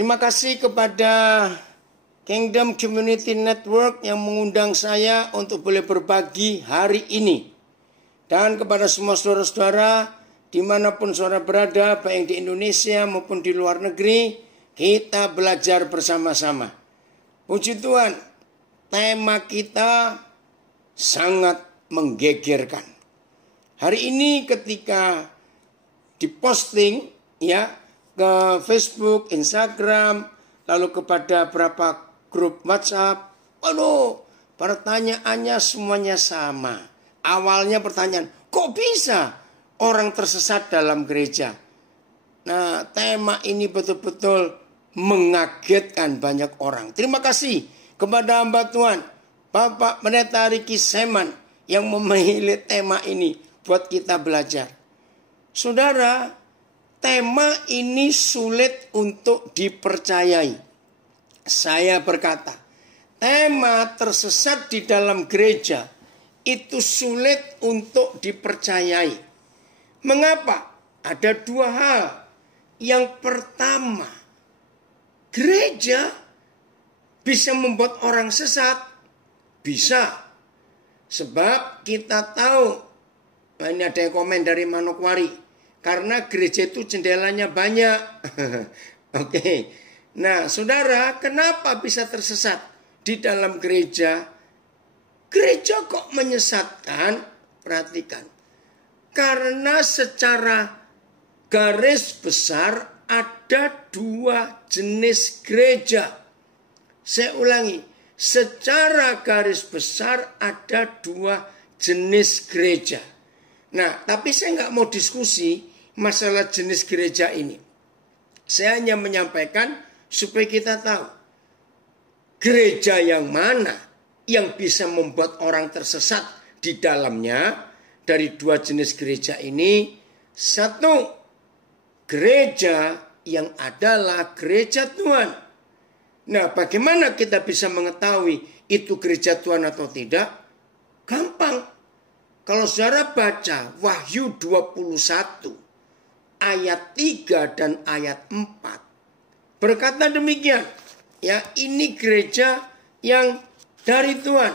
Terima kasih kepada Kingdom Community Network yang mengundang saya untuk boleh berbagi hari ini. Dan kepada semua saudara-saudara dimanapun saudara berada, baik di Indonesia maupun di luar negeri, kita belajar bersama-sama. Puji Tuhan, tema kita sangat menggegerkan. Hari ini ketika diposting ke Facebook, Instagram, lalu kepada beberapa grup WhatsApp, pertanyaannya semuanya sama. Awalnya pertanyaan, kok bisa orang tersesat dalam gereja? Nah, tema ini betul-betul mengagetkan banyak orang. Terima kasih kepada hamba Tuhan, Bapak Pendeta Ricky Seman, yang memilih tema ini buat kita belajar. Saudara, tema ini sulit untuk dipercayai. Saya berkata, tema tersesat di dalam gereja itu sulit untuk dipercayai. Mengapa? Ada dua hal. Yang pertama, gereja bisa membuat orang sesat. Bisa. Sebab kita tahu, ini ada yang komen dari Manokwari, karena gereja itu jendelanya banyak. Oke. Nah, saudara, kenapa bisa tersesat di dalam gereja? Gereja kok menyesatkan? Perhatikan. Karena secara garis besar ada dua jenis gereja. Saya ulangi. Secara garis besar ada dua jenis gereja. Nah, tapi saya nggak mau diskusi masalah jenis gereja ini. Saya hanya menyampaikan supaya kita tahu gereja yang mana yang bisa membuat orang tersesat di dalamnya. Dari dua jenis gereja ini, satu, gereja yang adalah gereja Tuhan. Nah, bagaimana kita bisa mengetahui itu gereja Tuhan atau tidak? Gampang. Kalau saudara baca Wahyu 21 ayat 3 dan ayat 4. Berkata demikian. Ya, ini gereja yang dari Tuhan.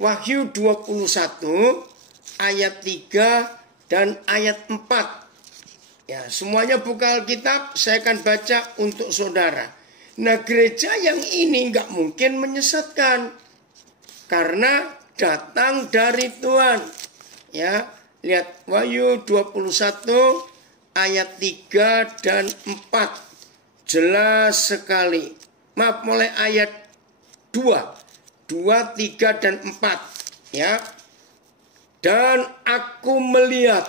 Wahyu 21 ayat 3 dan ayat 4. Ya, semuanya buka Alkitab, saya akan baca untuk saudara. Nah, gereja yang ini nggak mungkin menyesatkan. Karena datang dari Tuhan. Ya, lihat Wahyu 21 ayat 3 dan 4. Jelas sekali. Maaf, mulai ayat 2, 3 dan 4. Ya. Dan aku melihat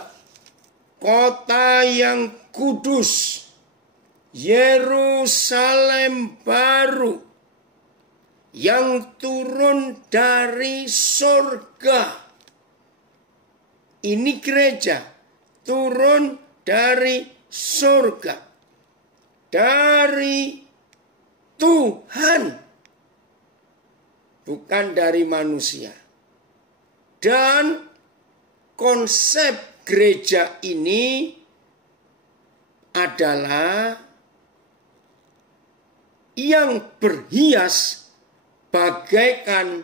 kota yang kudus, Yerusalem baru, yang turun dari surga. Ini gereja turun dari surga, dari Tuhan, bukan dari manusia. Dan konsep gereja ini adalah yang berhias bagaikan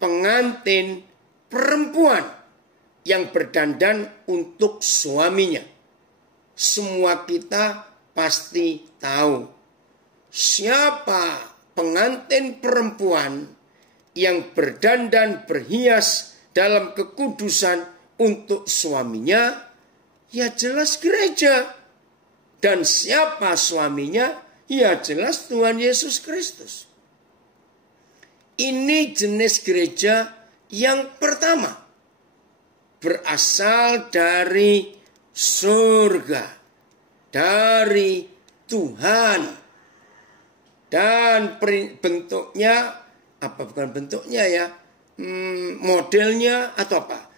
pengantin perempuan yang berdandan untuk suaminya. Semua kita pasti tahu siapa pengantin perempuan yang berdandan berhias dalam kekudusan untuk suaminya. Ya jelas gereja. Dan siapa suaminya? Ya jelas Tuhan Yesus Kristus. Ini jenis gereja yang pertama. Berasal dari surga. Dari Tuhan. Dan bentuknya, bukan bentuknya ya, modelnya atau apa?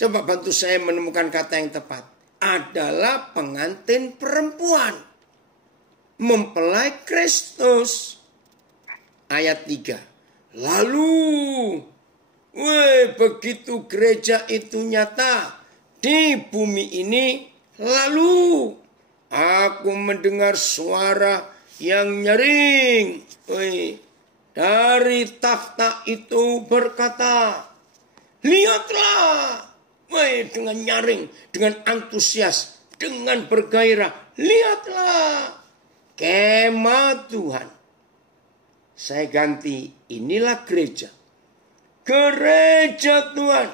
Coba bantu saya menemukan kata yang tepat. Adalah pengantin perempuan. Mempelai Kristus. Ayat 3. Lalu, begitu gereja itu nyata di bumi ini, lalu aku mendengar suara yang nyaring dari takhta itu berkata, lihatlah. Dengan nyaring, dengan antusias, dengan bergairah, lihatlah kemah Tuhan. Saya ganti, inilah gereja. Gereja Tuhan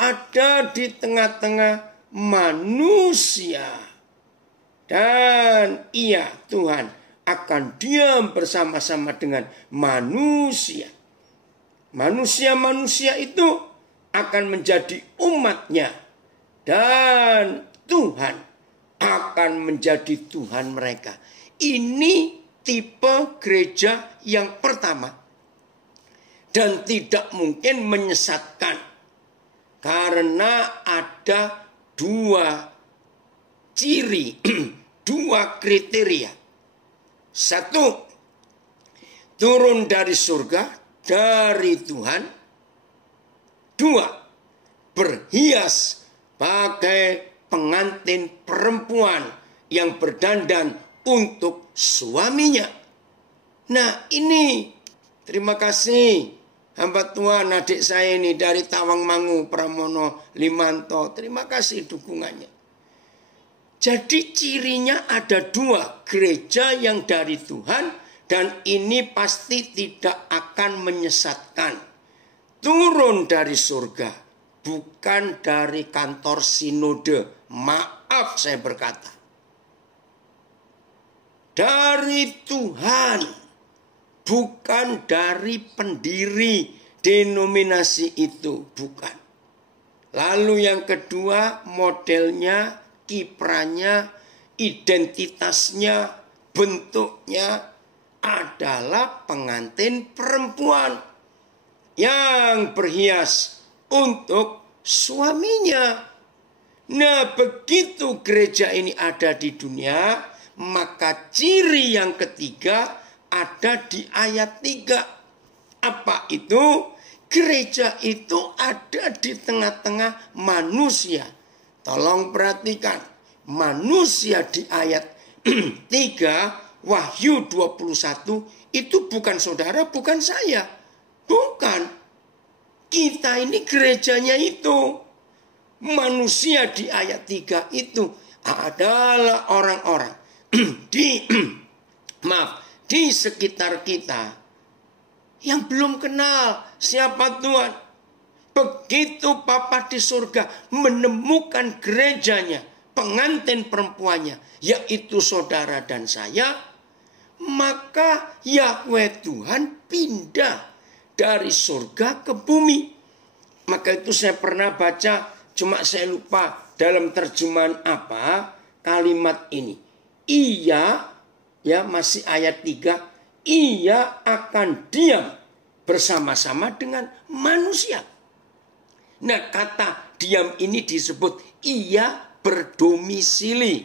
ada di tengah-tengah manusia. Dan ia, Tuhan, akan diam bersama-sama dengan manusia. Manusia-manusia itu akan menjadi umatnya. Dan Tuhan akan menjadi Tuhan mereka. Ini tipe gereja yang pertama. Dan tidak mungkin menyesatkan. Karena ada dua ciri, dua kriteria. Satu, turun dari surga, dari Tuhan. Dua, berhias pakai pengantin perempuan yang berdandan untuk suaminya. Nah ini, terima kasih hamba Tuhan adik saya ini dari Tawangmangu, Pramono Limanto. Terima kasih dukungannya. Jadi cirinya ada dua, gereja yang dari Tuhan dan ini pasti tidak akan menyesatkan. Turun dari surga, bukan dari kantor sinode. Maaf saya berkata. Dari Tuhan, bukan dari pendiri denominasi itu, bukan. Lalu yang kedua, modelnya, kiprahnya, identitasnya, bentuknya adalah pengantin perempuan yang berhias untuk suaminya. Nah, begitu gereja ini ada di dunia, maka ciri yang ketiga ada di ayat 3. Apa itu? Gereja itu ada di tengah-tengah manusia. Tolong perhatikan, manusia di ayat 3 Wahyu 21 itu bukan saudara, bukan saya. Bukan. Kita ini gerejanya itu. Manusia di ayat 3 itu adalah orang-orang di sekitar kita yang belum kenal siapa Tuhan. Begitu Bapa di surga menemukan gerejanya, pengantin perempuannya, yaitu saudara dan saya, maka Yahweh Tuhan pindah dari surga ke bumi. Maka itu saya pernah baca, cuma saya lupa dalam terjemahan apa kalimat ini. Ia, ya masih ayat 3, ia akan diam bersama-sama dengan manusia. Nah, kata diam ini disebut ia berdomisili.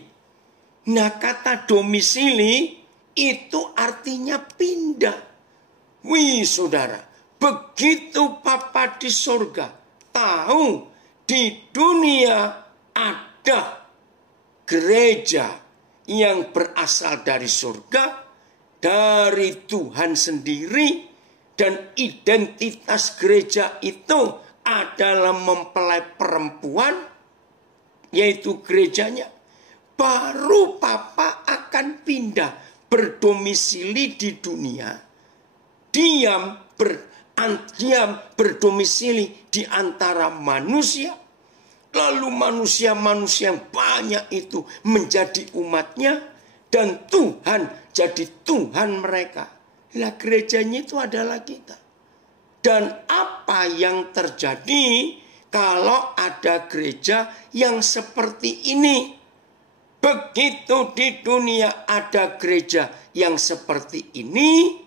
Nah, kata domisili itu artinya pindah. Wih, saudara, begitu Bapa di surga tahu di dunia ada gereja yang berasal dari surga, dari Tuhan sendiri, dan identitas gereja itu adalah mempelai perempuan, yaitu gerejanya, baru Papa akan pindah berdomisili di dunia, diam berdomisili di antara manusia, lalu manusia-manusia yang banyak itu menjadi umatnya, dan Tuhan jadi Tuhan mereka. Lah gerejanya itu adalah kita. Dan apa yang terjadi kalau ada gereja yang seperti ini? Begitu di dunia ada gereja yang seperti ini,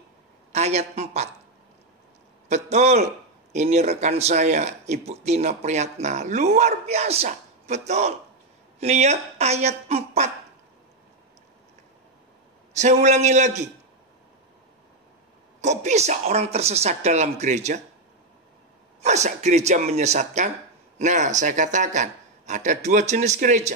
ayat 4. Betul, ini rekan saya, Ibu Tina Priyatna, luar biasa, betul. Lihat ayat 4. Saya ulangi lagi. Kok bisa orang tersesat dalam gereja? Masa gereja menyesatkan? Nah, saya katakan, ada dua jenis gereja.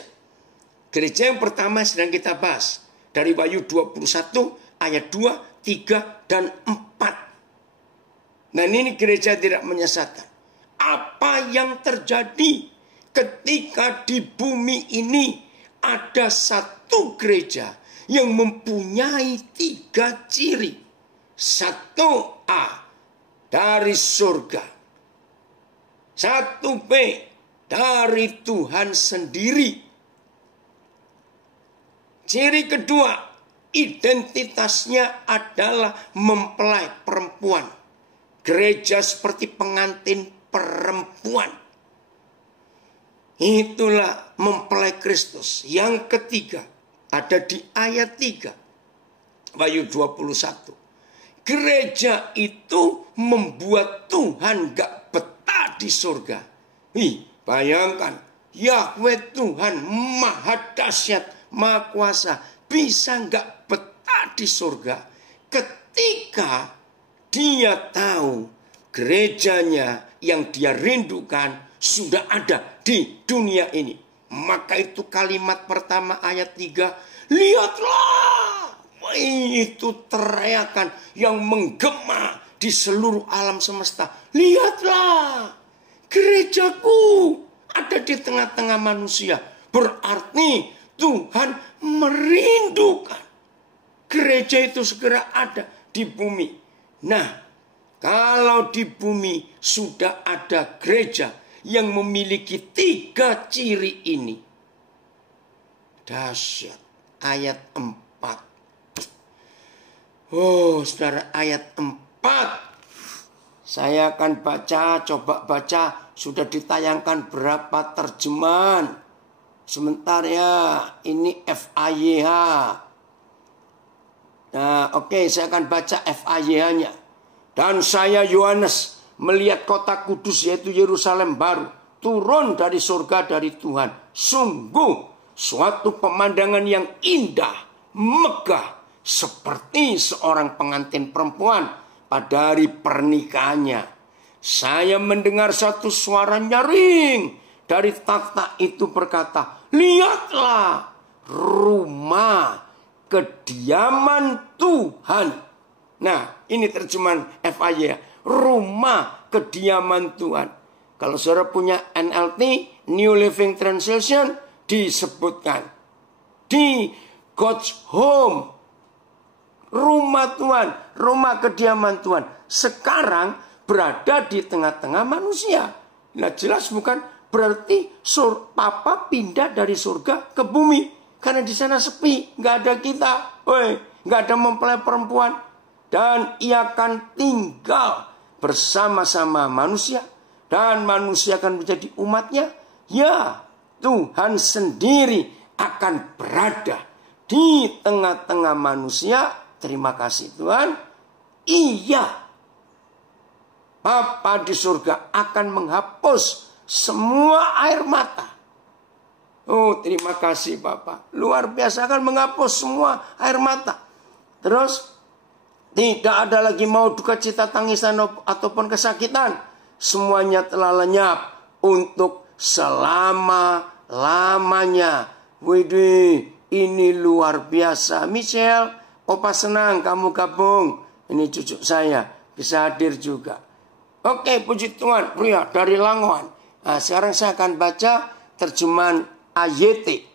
Gereja yang pertama sedang kita bahas. Dari Wahyu 21 ayat 2, 3, dan 4. Nah ini gereja tidak menyesatkan. Apa yang terjadi ketika di bumi ini ada satu gereja yang mempunyai 3 ciri. 1A dari surga. 1B dari Tuhan sendiri. Ciri kedua, identitasnya adalah mempelai perempuan. Gereja seperti pengantin perempuan. Itulah mempelai Kristus. Yang ketiga, ada di ayat 3. Wahyu 21. Gereja itu membuat Tuhan gak betah di surga. Bayangkan, Yahweh Tuhan maha dahsyat, maha kuasa, bisa gak betah di surga ketika dia tahu gerejanya yang dia rindukan sudah ada di dunia ini. Maka itu kalimat pertama ayat 3. Lihatlah. Itu teriakan yang menggema di seluruh alam semesta. Lihatlah. Gerejaku ada di tengah-tengah manusia. Berarti Tuhan merindukan gereja itu segera ada di bumi. Nah, kalau di bumi sudah ada gereja yang memiliki 3 ciri ini. Dahsyat. Ayat 4. Oh, saudara, ayat 4. Saya akan baca, coba baca. Sudah ditayangkan berapa terjemahan. Sebentar ya, ini FAYH. Nah, oke, saya akan baca FAYH-nya. Dan saya Yohanes melihat kota kudus yaitu Yerusalem baru turun dari surga dari Tuhan. Sungguh suatu pemandangan yang indah, megah, seperti seorang pengantin perempuan pada hari pernikahannya. Saya mendengar satu suara nyaring dari takhta itu berkata, lihatlah rumah kediaman Tuhan. Nah, ini terjemahan FAY, rumah kediaman Tuhan. Kalau saudara punya NLT, New Living Translation, disebutkan di God's home, rumah Tuhan, rumah kediaman Tuhan. Sekarang berada di tengah-tengah manusia. Nah, jelas bukan berarti Papa pindah dari surga ke bumi. Karena di sana sepi, nggak ada kita, nggak ada mempelai perempuan. Dan ia akan tinggal bersama-sama manusia. Dan manusia akan menjadi umatnya. Ya, Tuhan sendiri akan berada di tengah-tengah manusia. Terima kasih Tuhan. Iya, Bapa di surga akan menghapus semua air mata. Oh, terima kasih Bapa. Luar biasa, akan menghapus semua air mata. Terus tidak ada lagi mau duka cita, tangisan ataupun kesakitan. Semuanya telah lenyap untuk selama-lamanya. Widih, ini luar biasa. Michelle, Opa senang kamu gabung. Ini cucu saya, bisa hadir juga. Oke, puji Tuhan. Pria dari Langwan. Nah, sekarang saya akan baca terjemahan AYT.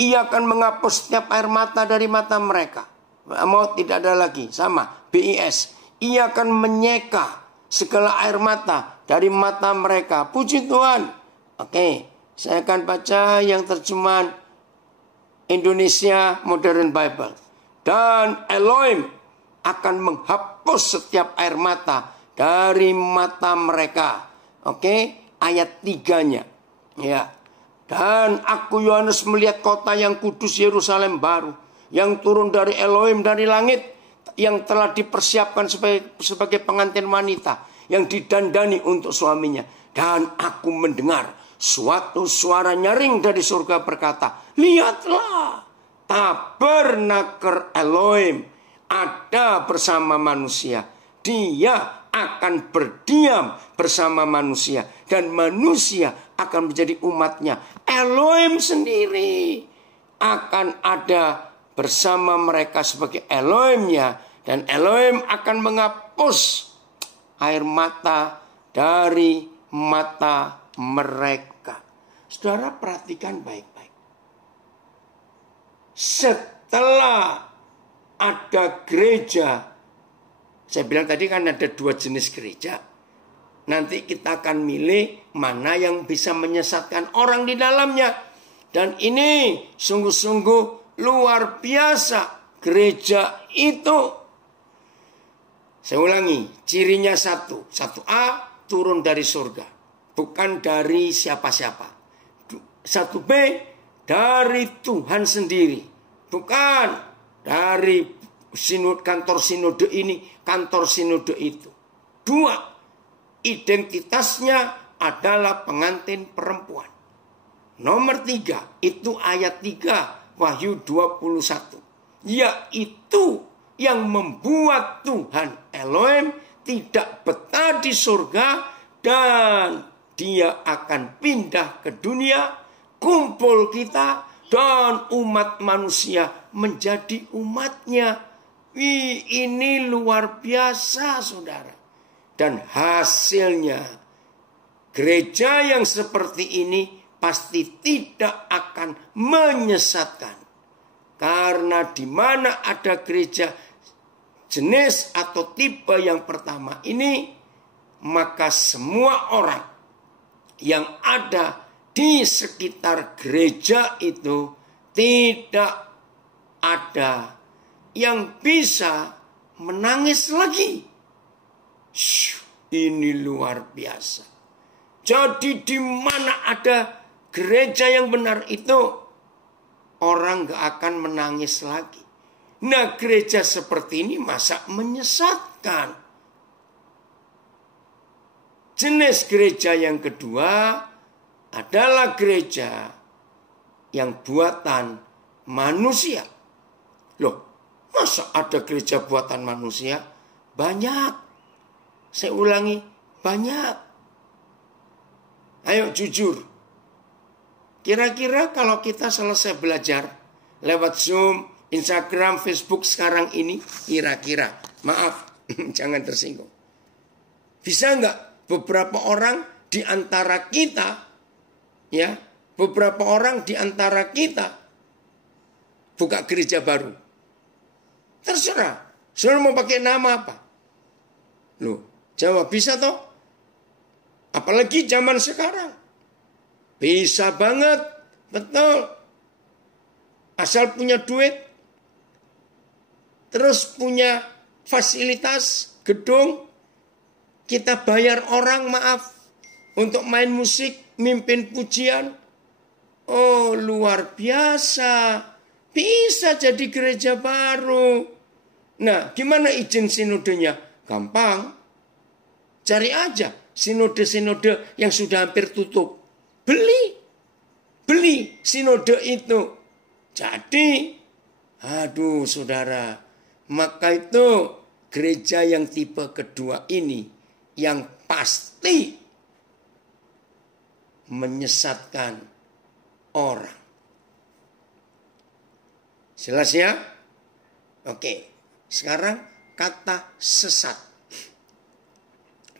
Ia akan menghapus setiap air mata dari mata mereka. Mau tidak ada lagi, sama BIS. Ia akan menyeka segala air mata dari mata mereka. Puji Tuhan. Oke, saya akan baca yang terjemahan Indonesia Modern Bible. Dan Elohim akan menghapus setiap air mata dari mata mereka. Oke, ayat 3-nya. Ya. Dan aku Yohanes melihat kota yang kudus Yerusalem baru, yang turun dari Elohim dari langit, yang telah dipersiapkan sebagai pengantin wanita, yang didandani untuk suaminya. Dan aku mendengar suatu suara nyaring dari surga berkata, lihatlah, tabernakel Elohim ada bersama manusia. Dia akan berdiam bersama manusia, dan manusia akan menjadi umatnya. Elohim sendiri akan ada bersama mereka sebagai Elohimnya, dan Elohim akan menghapus air mata dari mata mereka. Saudara perhatikan baik-baik. Setelah ada gereja, saya bilang tadi kan ada 2 jenis gereja. Nanti kita akan milih mana yang bisa menyesatkan orang di dalamnya. Dan ini sungguh-sungguh luar biasa. Gereja itu, saya ulangi, cirinya satu. 1A, turun dari surga. Bukan dari siapa-siapa. 1B, dari Tuhan sendiri. Bukan dari kantor sinode ini, kantor sinode itu. 2, identitasnya adalah pengantin perempuan. Nomor 3, itu ayat 3 Wahyu 21. Yaitu yang membuat Tuhan Elohim tidak betah di surga dan dia akan pindah ke dunia, kumpul kita dan umat manusia menjadi umatnya. Ini luar biasa, saudara. Dan hasilnya gereja yang seperti ini pasti tidak akan menyesatkan. Karena di mana ada gereja jenis atau tipe yang pertama ini, maka semua orang yang ada di sekitar gereja itu tidak ada yang bisa menangis lagi. Ini luar biasa. Jadi di mana ada gereja yang benar itu, orang gak akan menangis lagi. Nah, gereja seperti ini masa menyesatkan. Jenis gereja yang kedua adalah gereja yang buatan manusia. Loh, masa ada gereja buatan manusia? Banyak. Saya ulangi, banyak. Ayo jujur. Kira-kira kalau kita selesai belajar lewat Zoom, Instagram, Facebook sekarang ini, kira-kira, maaf, jangan tersinggung. Bisa nggak beberapa orang di antara kita, ya, beberapa orang di antara kita buka gereja baru? Terserah, saudara mau pakai nama apa? Loh, jawab bisa toh? Apalagi zaman sekarang. Bisa banget, betul. Asal punya duit, terus punya fasilitas, gedung, kita bayar orang, maaf, untuk main musik, mimpin pujian. Oh, luar biasa. Bisa jadi gereja baru. Nah, gimana izin sinodenya? Gampang. Cari aja sinode-sinode yang sudah hampir tutup. Beli sinode itu. Jadi, aduh saudara, maka itu gereja yang tipe kedua ini yang pasti menyesatkan orang. Jelas ya? Oke, sekarang kata sesat.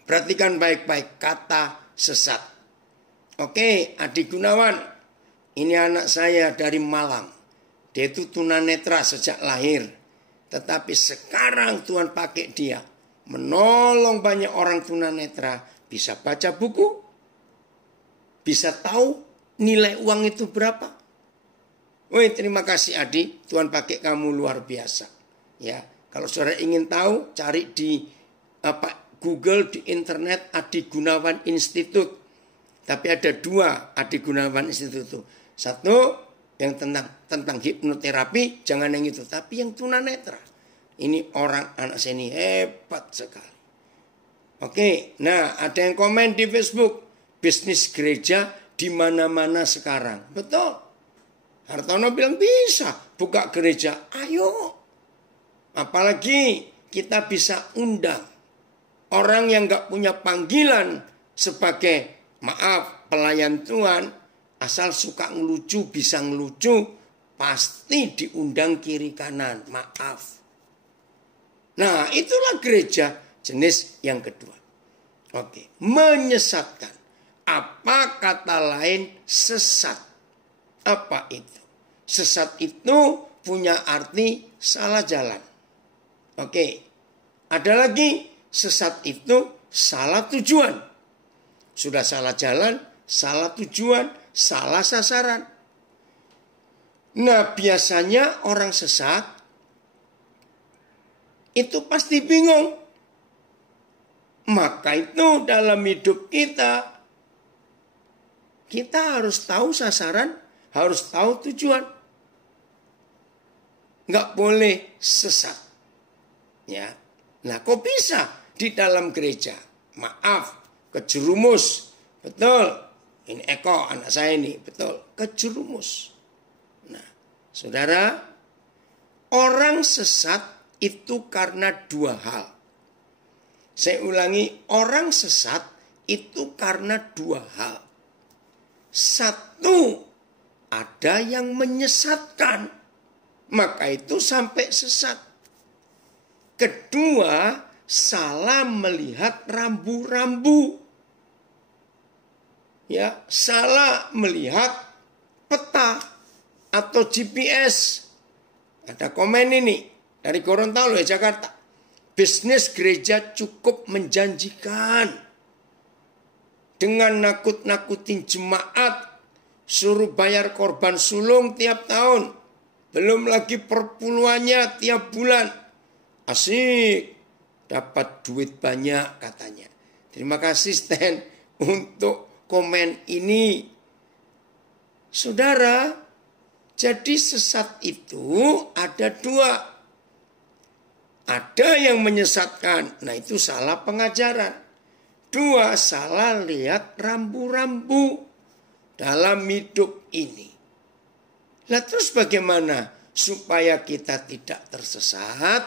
Perhatikan baik-baik kata sesat. Oke, Adi Gunawan, ini anak saya dari Malang. Dia itu tunanetra sejak lahir. Tetapi sekarang Tuhan pakai dia menolong banyak orang tunanetra. Bisa baca buku, bisa tahu nilai uang itu berapa. Woi, terima kasih Adi, Tuhan pakai kamu luar biasa. Ya, kalau saudara ingin tahu, cari di Google, di internet, Adi Gunawan Institute. Tapi ada 2 Adi Gunawan Institute itu. Satu yang tentang hipnoterapi, jangan yang itu, tapi yang tunanetra. Ini orang anak saya ini hebat sekali. Oke, nah ada yang komen di Facebook, bisnis gereja di mana-mana sekarang. Betul. Hartono bilang bisa buka gereja. Ayo. Apalagi kita bisa undang orang yang gak punya panggilan sebagai, maaf, pelayan Tuhan, asal suka ngelucu, bisa ngelucu, pasti diundang kiri kanan, maaf. Nah, itulah gereja jenis yang kedua. Oke, menyesatkan. Apa kata lain sesat? Apa itu? Sesat itu punya arti salah jalan. Oke, ada lagi sesat itu salah tujuan. Sudah salah jalan, salah tujuan, salah sasaran. Nah, biasanya orang sesat itu pasti bingung. Maka itu dalam hidup kita harus tahu sasaran, harus tahu tujuan. Nggak boleh sesat. Ya. Nah, kok bisa di dalam gereja? Maaf, kejerumus. Betul. Ini Eko, anak saya ini. Betul, kejerumus. Nah, saudara, orang sesat itu karena dua hal. Saya ulangi, orang sesat itu karena dua hal. Satu, ada yang menyesatkan, maka itu sampai sesat. Kedua, salah melihat rambu-rambu. Ya, salah melihat peta atau GPS. Ada komen ini dari Gorontalo ya, Jakarta. Bisnis gereja cukup menjanjikan. Dengan nakut-nakutin jemaat, suruh bayar korban sulung tiap tahun. Belum lagi perpuluhannya tiap bulan. Asik, dapat duit banyak katanya. Terima kasih Stan untuk komen ini. Saudara, jadi sesat itu ada dua. Ada yang menyesatkan, nah itu salah pengajaran. Dua, salah lihat rambu-rambu dalam hidup ini. Nah terus bagaimana supaya kita tidak tersesat?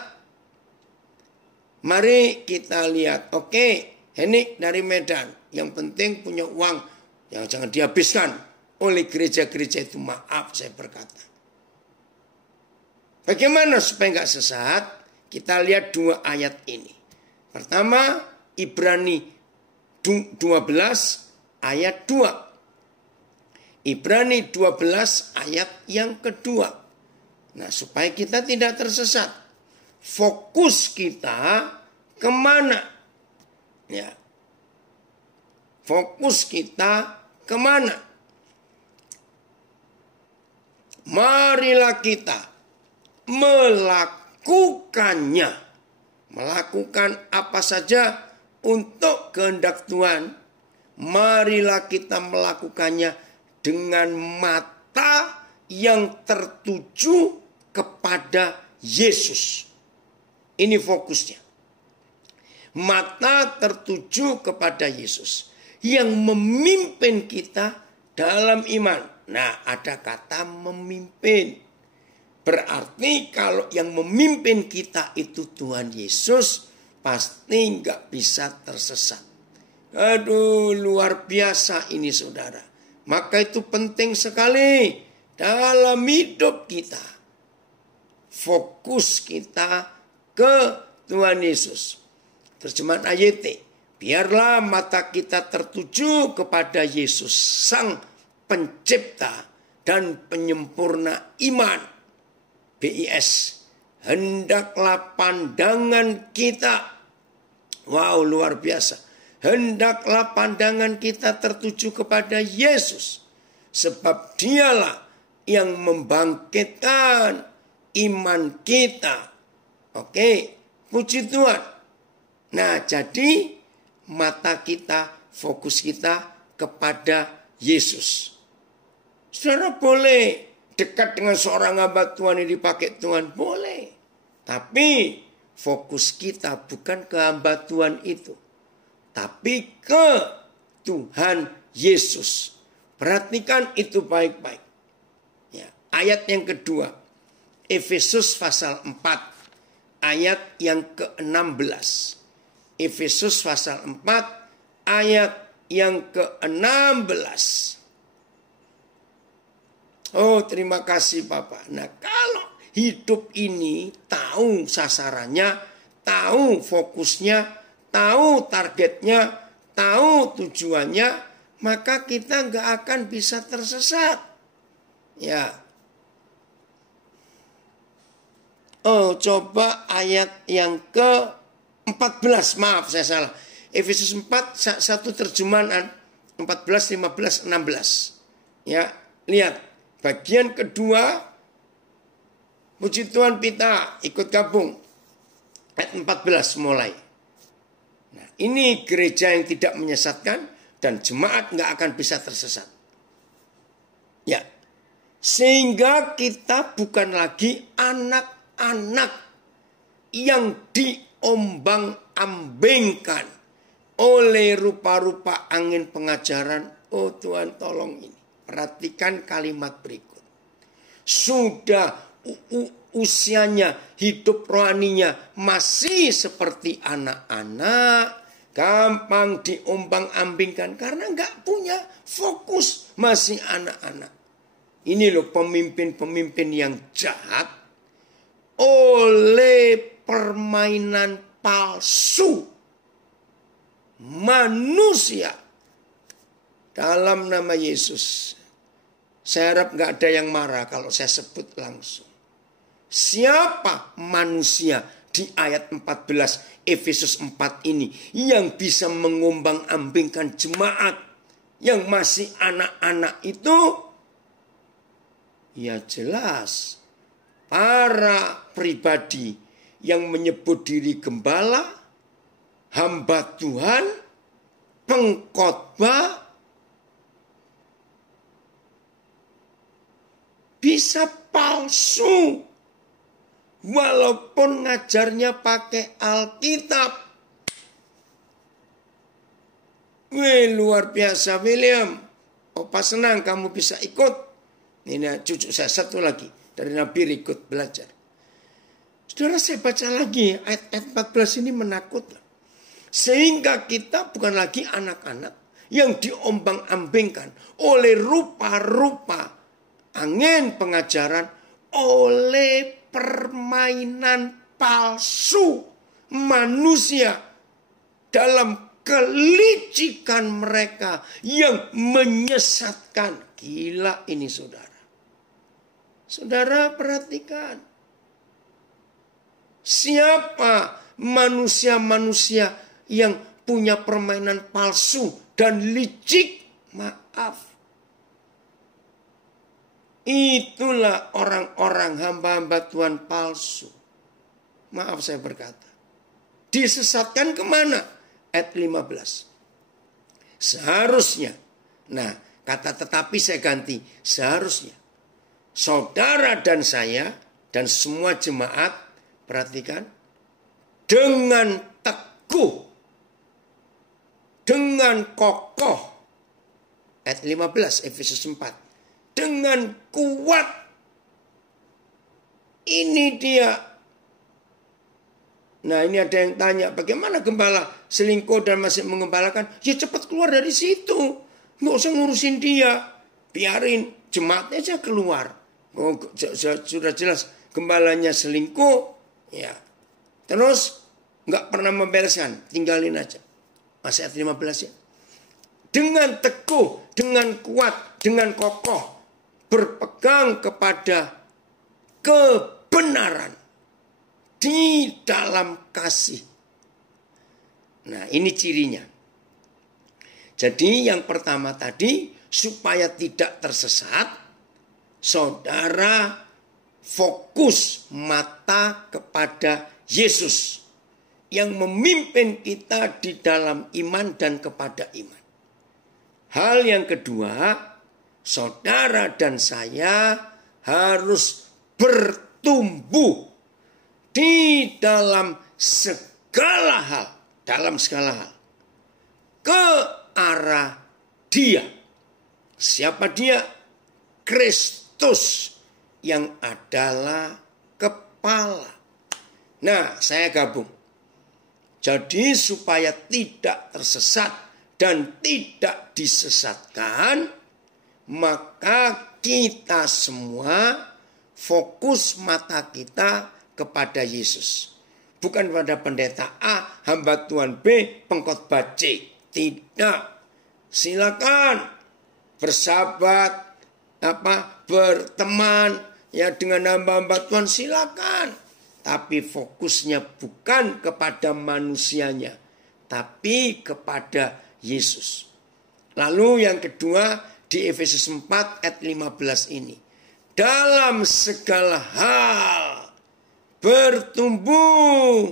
Mari kita lihat, oke, Henik dari Medan, yang penting punya uang, yang jangan dihabiskan oleh gereja-gereja itu, maaf saya berkata. Bagaimana supaya nggak sesat? Kita lihat dua ayat ini. Pertama, Ibrani 12 ayat 2. Ibrani 12 ayat yang kedua. Nah, supaya kita tidak tersesat. Fokus kita kemana? Ya. Fokus kita kemana? Marilah kita melakukan apa saja untuk kehendak Tuhan. Marilah kita melakukannya dengan mata yang tertuju kepada Yesus. Ini fokusnya. Mata tertuju kepada Yesus yang memimpin kita dalam iman. Nah, ada kata memimpin. Berarti kalau yang memimpin kita itu Tuhan Yesus, pasti nggak bisa tersesat. Aduh, luar biasa ini saudara. Maka itu penting sekali dalam hidup kita. Fokus kita ke Tuhan Yesus. Terjemahan AYT, biarlah mata kita tertuju kepada Yesus, Sang Pencipta dan Penyempurna iman. BIS, hendaklah pandangan kita, wow luar biasa, hendaklah pandangan kita tertuju kepada Yesus, sebab dialah yang membangkitkan iman kita. Oke, puji Tuhan. Nah, jadi mata kita, fokus kita kepada Yesus. Saudara boleh dekat dengan seorang hamba Tuhan yang dipakai Tuhan, boleh. Tapi fokus kita bukan ke hamba Tuhan itu, tapi ke Tuhan Yesus. Perhatikan itu baik-baik. Ya, ayat yang kedua, Efesus pasal 4, ayat yang ke-16. Efesus pasal 4, ayat yang ke-16. Oh, terima kasih Bapak. Nah, kalau hidup ini tahu sasarannya, tahu fokusnya, tahu targetnya, tahu tujuannya, maka kita nggak akan bisa tersesat. Ya. Oh, coba ayat yang ke-14. Maaf, saya salah. Efesus 4, satu terjemahan 14, 15, 16. Ya, lihat. Bagian kedua, puji Tuhan Pita, ikut gabung. Ayat 14 mulai. Nah, ini gereja yang tidak menyesatkan dan jemaat nggak akan bisa tersesat. Ya, sehingga kita bukan lagi anak-anak yang diombang-ambingkan oleh rupa-rupa angin pengajaran. Oh Tuhan, tolong ini. Perhatikan kalimat berikut. Sudah usianya, hidup rohaninya masih seperti anak-anak, gampang diombang-ambingkan karena nggak punya fokus, masih anak-anak. Ini loh pemimpin-pemimpin yang jahat oleh permainan palsu manusia dalam nama Yesus. Saya harap nggak ada yang marah kalau saya sebut langsung. Siapa manusia di ayat 14 Efesus 4 ini yang bisa mengombang-ambingkan jemaat yang masih anak-anak itu? Ya jelas, para pribadi yang menyebut diri gembala, hamba Tuhan, pengkhotbah, bisa palsu walaupun ngajarnya pakai Alkitab. Wih, luar biasa William. Opa senang kamu bisa ikut. Ini cucu saya satu lagi dari Nabi ikut belajar. Saudara, saya baca lagi ayat 14 ini menakutkan. Sehingga kita bukan lagi anak-anak yang diombang-ambingkan oleh rupa-rupa angin pengajaran, oleh permainan palsu manusia dalam kelicikan mereka yang menyesatkan. Gila ini saudara. Saudara perhatikan. Siapa manusia-manusia yang punya permainan palsu dan licik? Maaf. Itulah orang-orang hamba-hamba Tuhan palsu. Maaf saya berkata. Disesatkan kemana? Ayat 15. Seharusnya. Nah, kata tetapi saya ganti. Seharusnya. Saudara dan saya dan semua jemaat, perhatikan. Dengan teguh. Dengan kokoh. Ayat 15 Efesus 4. Dengan kuat. Ini dia. Nah, ini ada yang tanya, bagaimana gembala selingkuh dan masih mengembalakan? Ya cepat keluar dari situ. Nggak usah ngurusin dia. Biarin jemaatnya aja keluar. Oh, sudah jelas gembalanya selingkuh. Ya. Terus nggak pernah membereskan. Tinggalin aja. Masih ayat 15 ya. Dengan teguh, dengan kuat, dengan kokoh. Berpegang kepada kebenaran di dalam kasih. Nah, ini cirinya. Jadi yang pertama tadi, supaya tidak tersesat, saudara fokus mata kepada Yesus yang memimpin kita di dalam iman dan kepada iman. Hal yang kedua, saudara dan saya harus bertumbuh di dalam segala hal. Dalam segala hal. Ke arah dia. Siapa dia? Kristus yang adalah kepala. Nah, saya gabung. Jadi supaya tidak tersesat dan tidak disesatkan, maka kita semua fokus mata kita kepada Yesus. Bukan pada pendeta A, hamba Tuhan B, pengkhotbah C. Tidak. Silakan bersahabat, berteman ya dengan hamba-hamba Tuhan, silakan. Tapi fokusnya bukan kepada manusianya, tapi kepada Yesus. Lalu yang kedua di Efesus 4 ayat 15 ini. Dalam segala hal bertumbuh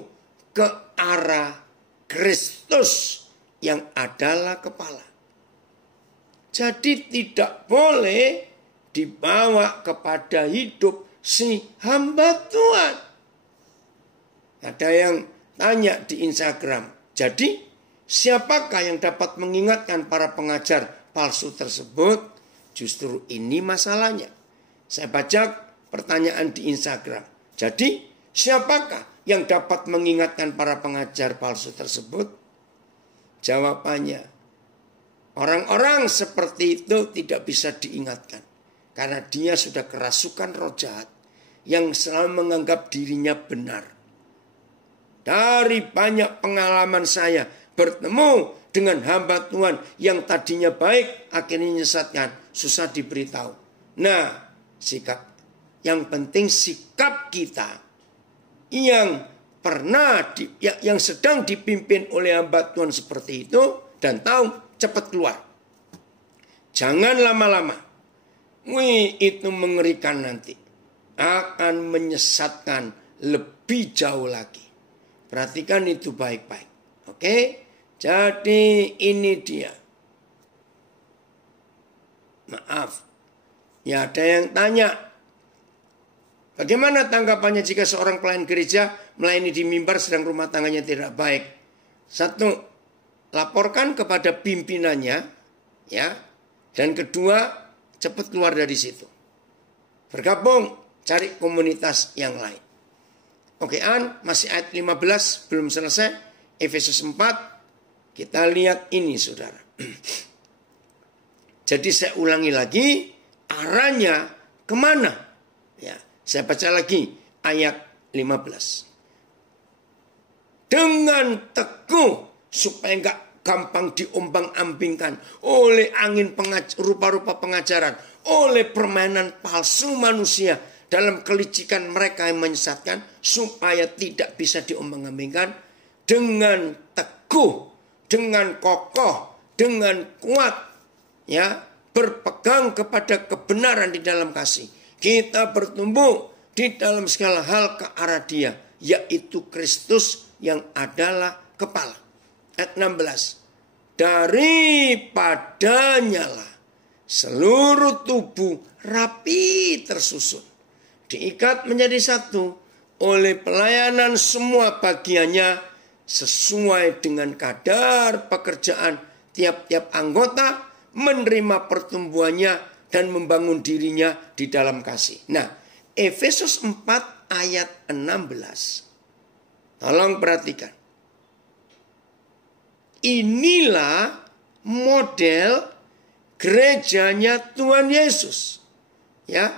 ke arah Kristus yang adalah kepala. Jadi tidak boleh dibawa kepada hidup si hamba Tuhan. Ada yang tanya di Instagram, jadi siapakah yang dapat mengingatkan para pengajar palsu tersebut? Justru ini masalahnya. Saya baca pertanyaan di Instagram. Jadi siapakah yang dapat mengingatkan para pengajar palsu tersebut? Jawabannya, orang-orang seperti itu tidak bisa diingatkan. Karena dia sudah kerasukan roh jahat yang selalu menganggap dirinya benar. Dari banyak pengalaman saya bertemu dengan hamba Tuhan yang tadinya baik, akhirnya menyesatkan, susah diberitahu. Nah, sikap. Yang penting sikap kita yang yang sedang dipimpin oleh hamba Tuhan seperti itu dan tahu cepat keluar. Jangan lama-lama. Itu mengerikan nanti. Akan menyesatkan lebih jauh lagi. Perhatikan itu baik-baik. Oke? Jadi ini dia. Maaf. Ya ada yang tanya. Bagaimana tanggapannya jika seorang pelayan gereja melayani di mimbar sedang rumah tangganya tidak baik? Satu, laporkan kepada pimpinannya, ya. Dan kedua, cepat keluar dari situ. Bergabung, cari komunitas yang lain. Oke, masih ayat 15 belum selesai. Efesus 4, kita lihat ini saudara. Jadi saya ulangi lagi, arahnya kemana? Ya. Saya baca lagi ayat 15. Dengan teguh supaya enggak gampang diombang-ambingkan oleh angin rupa-rupa pengajaran, oleh permainan palsu manusia dalam kelicikan mereka yang menyesatkan, supaya tidak bisa diombang-ambingkan, dengan teguh, dengan kokoh, dengan kuat, ya, berpegang kepada kebenaran di dalam kasih. Kita bertumbuh di dalam segala hal ke arah Dia, yaitu Kristus yang adalah kepala. Ayat 16. Daripadanya lah seluruh tubuh rapi tersusun, diikat menjadi satu oleh pelayanan semua bagiannya sesuai dengan kadar pekerjaan tiap-tiap anggota, menerima pertumbuhannya dan membangun dirinya di dalam kasih. Nah, Efesus 4 ayat 16. Tolong perhatikan. Inilah model gerejanya Tuhan Yesus. Ya,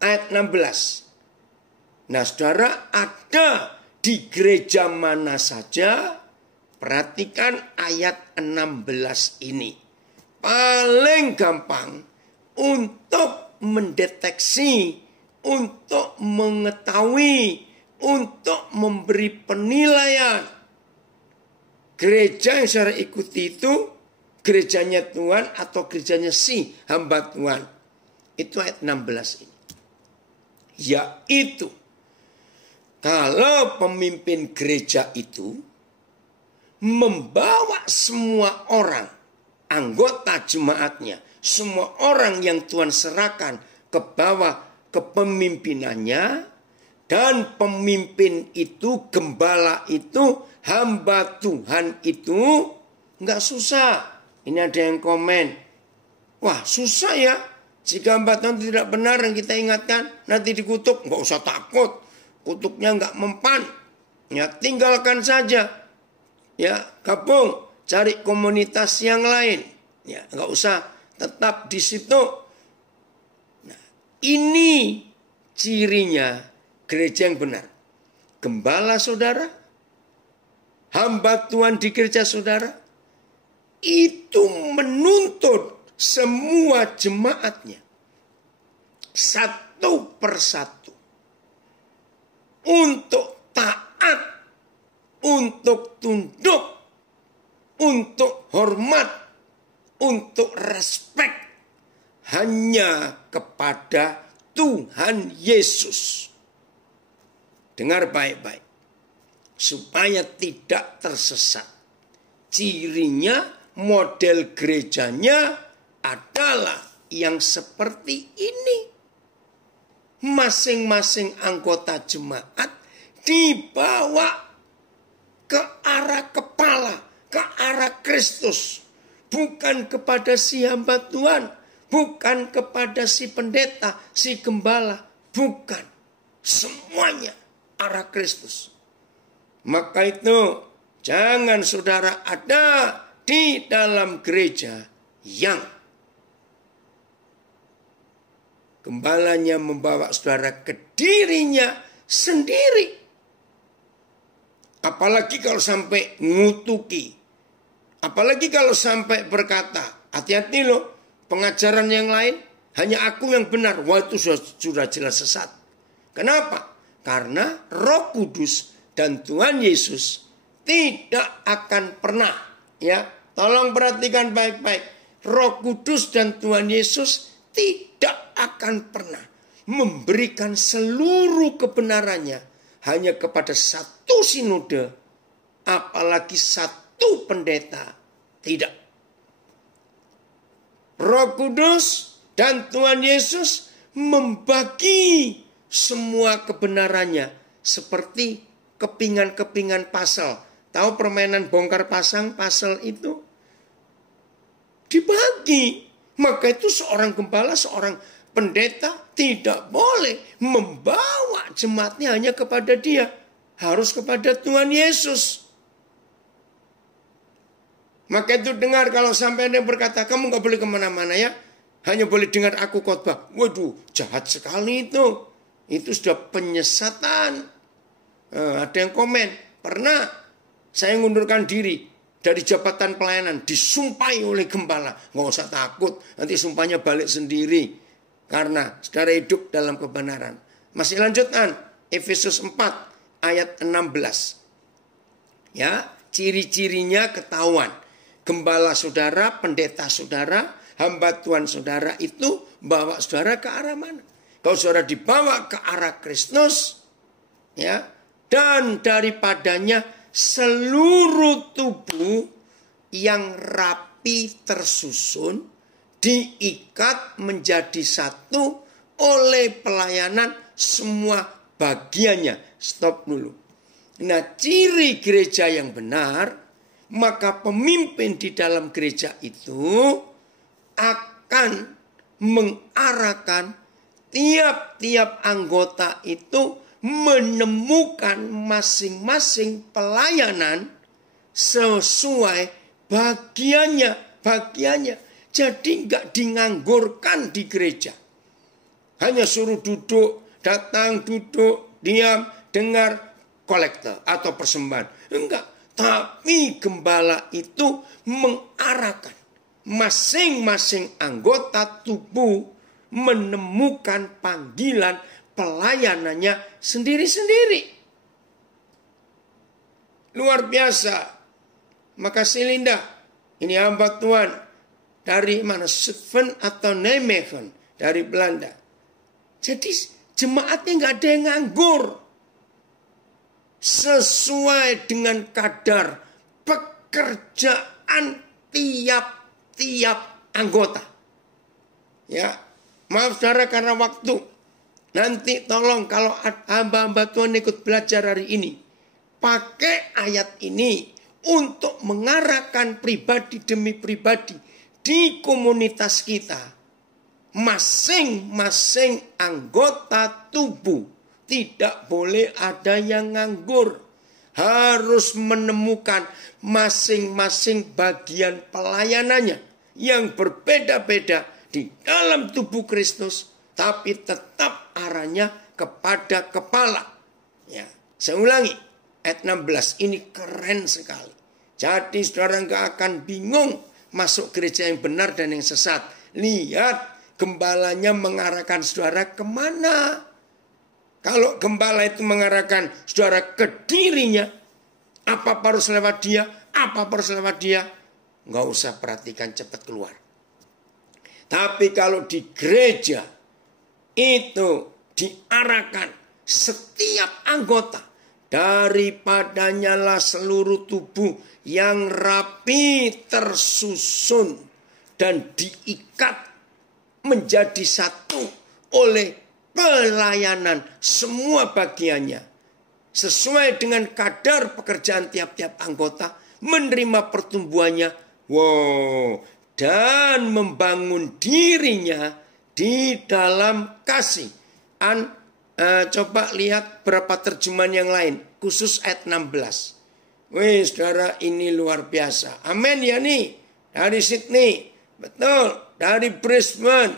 ayat 16. Nah, saudara, ada di gereja mana saja, perhatikan ayat 16 ini. Paling gampang untuk mendeteksi, untuk mengetahui, untuk memberi penilaian. Gereja yang saya ikuti itu gerejanya Tuhan atau gerejanya si hamba Tuhan. Itu ayat 16 ini. Yaitu, kalau pemimpin gereja itu membawa semua orang, anggota jemaatnya, semua orang yang Tuhan serahkan ke bawah kepemimpinannya, dan pemimpin itu, gembala itu, hamba Tuhan itu nggak susah. Ini ada yang komen, wah susah ya, jika hamba Tuhan tidak benar yang kita ingatkan nanti dikutuk. Nggak usah takut, kutuknya nggak mempan, ya tinggalkan saja, ya gabung, cari komunitas yang lain, ya nggak usah tetap di situ. Nah, Ini cirinya gereja yang benar. Gembala saudara, hamba Tuhan di gereja saudara, itu menuntut semua jemaatnya satu persatu untuk taat, untuk tunduk, untuk hormat, untuk respek hanya kepada Tuhan Yesus. Dengar baik-baik, supaya tidak tersesat. Cirinya, model gerejanya adalah yang seperti ini. Masing-masing anggota jemaat dibawa ke arah kepala, ke arah Kristus. Bukan kepada si hamba Tuhan, bukan kepada si pendeta, si gembala, bukan. Semuanya arah Kristus. Maka itu jangan saudara ada di dalam gereja yang gembalanya membawa saudara ke dirinya sendiri. Apalagi kalau sampai ngutuki. Apalagi kalau sampai berkata, hati-hati loh, pengajaran yang lain, hanya aku yang benar. Wah, itu sudah jelas sesat. Kenapa? Karena Roh Kudus dan Tuhan Yesus tidak akan pernah, ya, tolong perhatikan baik-baik. Roh Kudus dan Tuhan Yesus tidak akan pernah memberikan seluruh kebenarannya hanya kepada satu sinode, apalagi satu pendeta. Tidak. Roh Kudus dan Tuhan Yesus membagi semua kebenarannya seperti kepingan-kepingan pasal. Tahu permainan bongkar pasang pasal itu? Dibagi. Maka itu seorang gembala, seorang pendeta tidak boleh membawa jemaatnya hanya kepada dia. Harus kepada Tuhan Yesus. Maka itu dengar kalau sampai ada yang berkata, kamu gak boleh kemana-mana ya. Hanya boleh dengar aku khotbah. Waduh, jahat sekali itu. Itu sudah penyesatan. Ada yang komen, pernah saya ngundurkan diri dari jabatan pelayanan, disumpahi oleh gembala. Nggak usah takut, nanti sumpahnya balik sendiri. Karena saudara hidup dalam kebenaran. Masih lanjutkan, Efesus 4 ayat 16. Ya, ciri-cirinya ketahuan. Gembala saudara, pendeta saudara, hamba Tuhan saudara itu bawa saudara ke arah mana? Kalau saudara dibawa ke arah Kristus, ya, dan daripadanya seluruh tubuh yang rapi tersusun diikat menjadi satu oleh pelayanan semua bagiannya. Stop dulu. Nah, ciri gereja yang benar, maka pemimpin di dalam gereja itu akan mengarahkan tiap-tiap anggota itu menemukan masing-masing pelayanan sesuai bagiannya. Jadi nggak dinganggurkan di gereja. Hanya suruh duduk, datang, duduk, diam, dengar, kolektor atau persembahan. Enggak. Tapi gembala itu mengarahkan masing-masing anggota tubuh menemukan panggilan pelayanannya sendiri-sendiri. Luar biasa. Makasih Linda. Ini hamba Tuhan. Dari mana? Sven atau Nijmegen. Dari Belanda. Jadi jemaatnya nggak ada yang nganggur. Sesuai dengan kadar pekerjaan tiap-tiap anggota. Ya, maaf saudara karena waktu. Nanti tolong kalau hamba-hamba Tuhan ikut belajar hari ini, pakai ayat ini untuk mengarahkan pribadi demi pribadi di komunitas kita. Masing-masing anggota tubuh tidak boleh ada yang nganggur. Harus menemukan masing-masing bagian pelayanannya yang berbeda-beda di dalam tubuh Kristus tapi tetap arahnya kepada kepala. Ya, saya ulangi, ayat 16 ini keren sekali. Jadi saudara nggak akan bingung masuk gereja yang benar dan yang sesat. Lihat gembalanya mengarahkan saudara kemana. Kalau gembala itu mengarahkan saudara ke dirinya, apa harus lewat dia, apa harus lewat dia, nggak usah perhatikan, cepat keluar. Tapi kalau di gereja itu diarahkan setiap anggota, daripadanya lah seluruh tubuh yang rapi tersusun dan diikat menjadi satu oleh pelayanan semua bagiannya sesuai dengan kadar pekerjaan tiap-tiap anggota, menerima pertumbuhannya, dan membangun dirinya di dalam kasih. Coba lihat berapa terjemahan yang lain, khusus ayat 16. Saudara, ini luar biasa. Amin ya nih. Dari Sydney, betul. Dari Brisbane,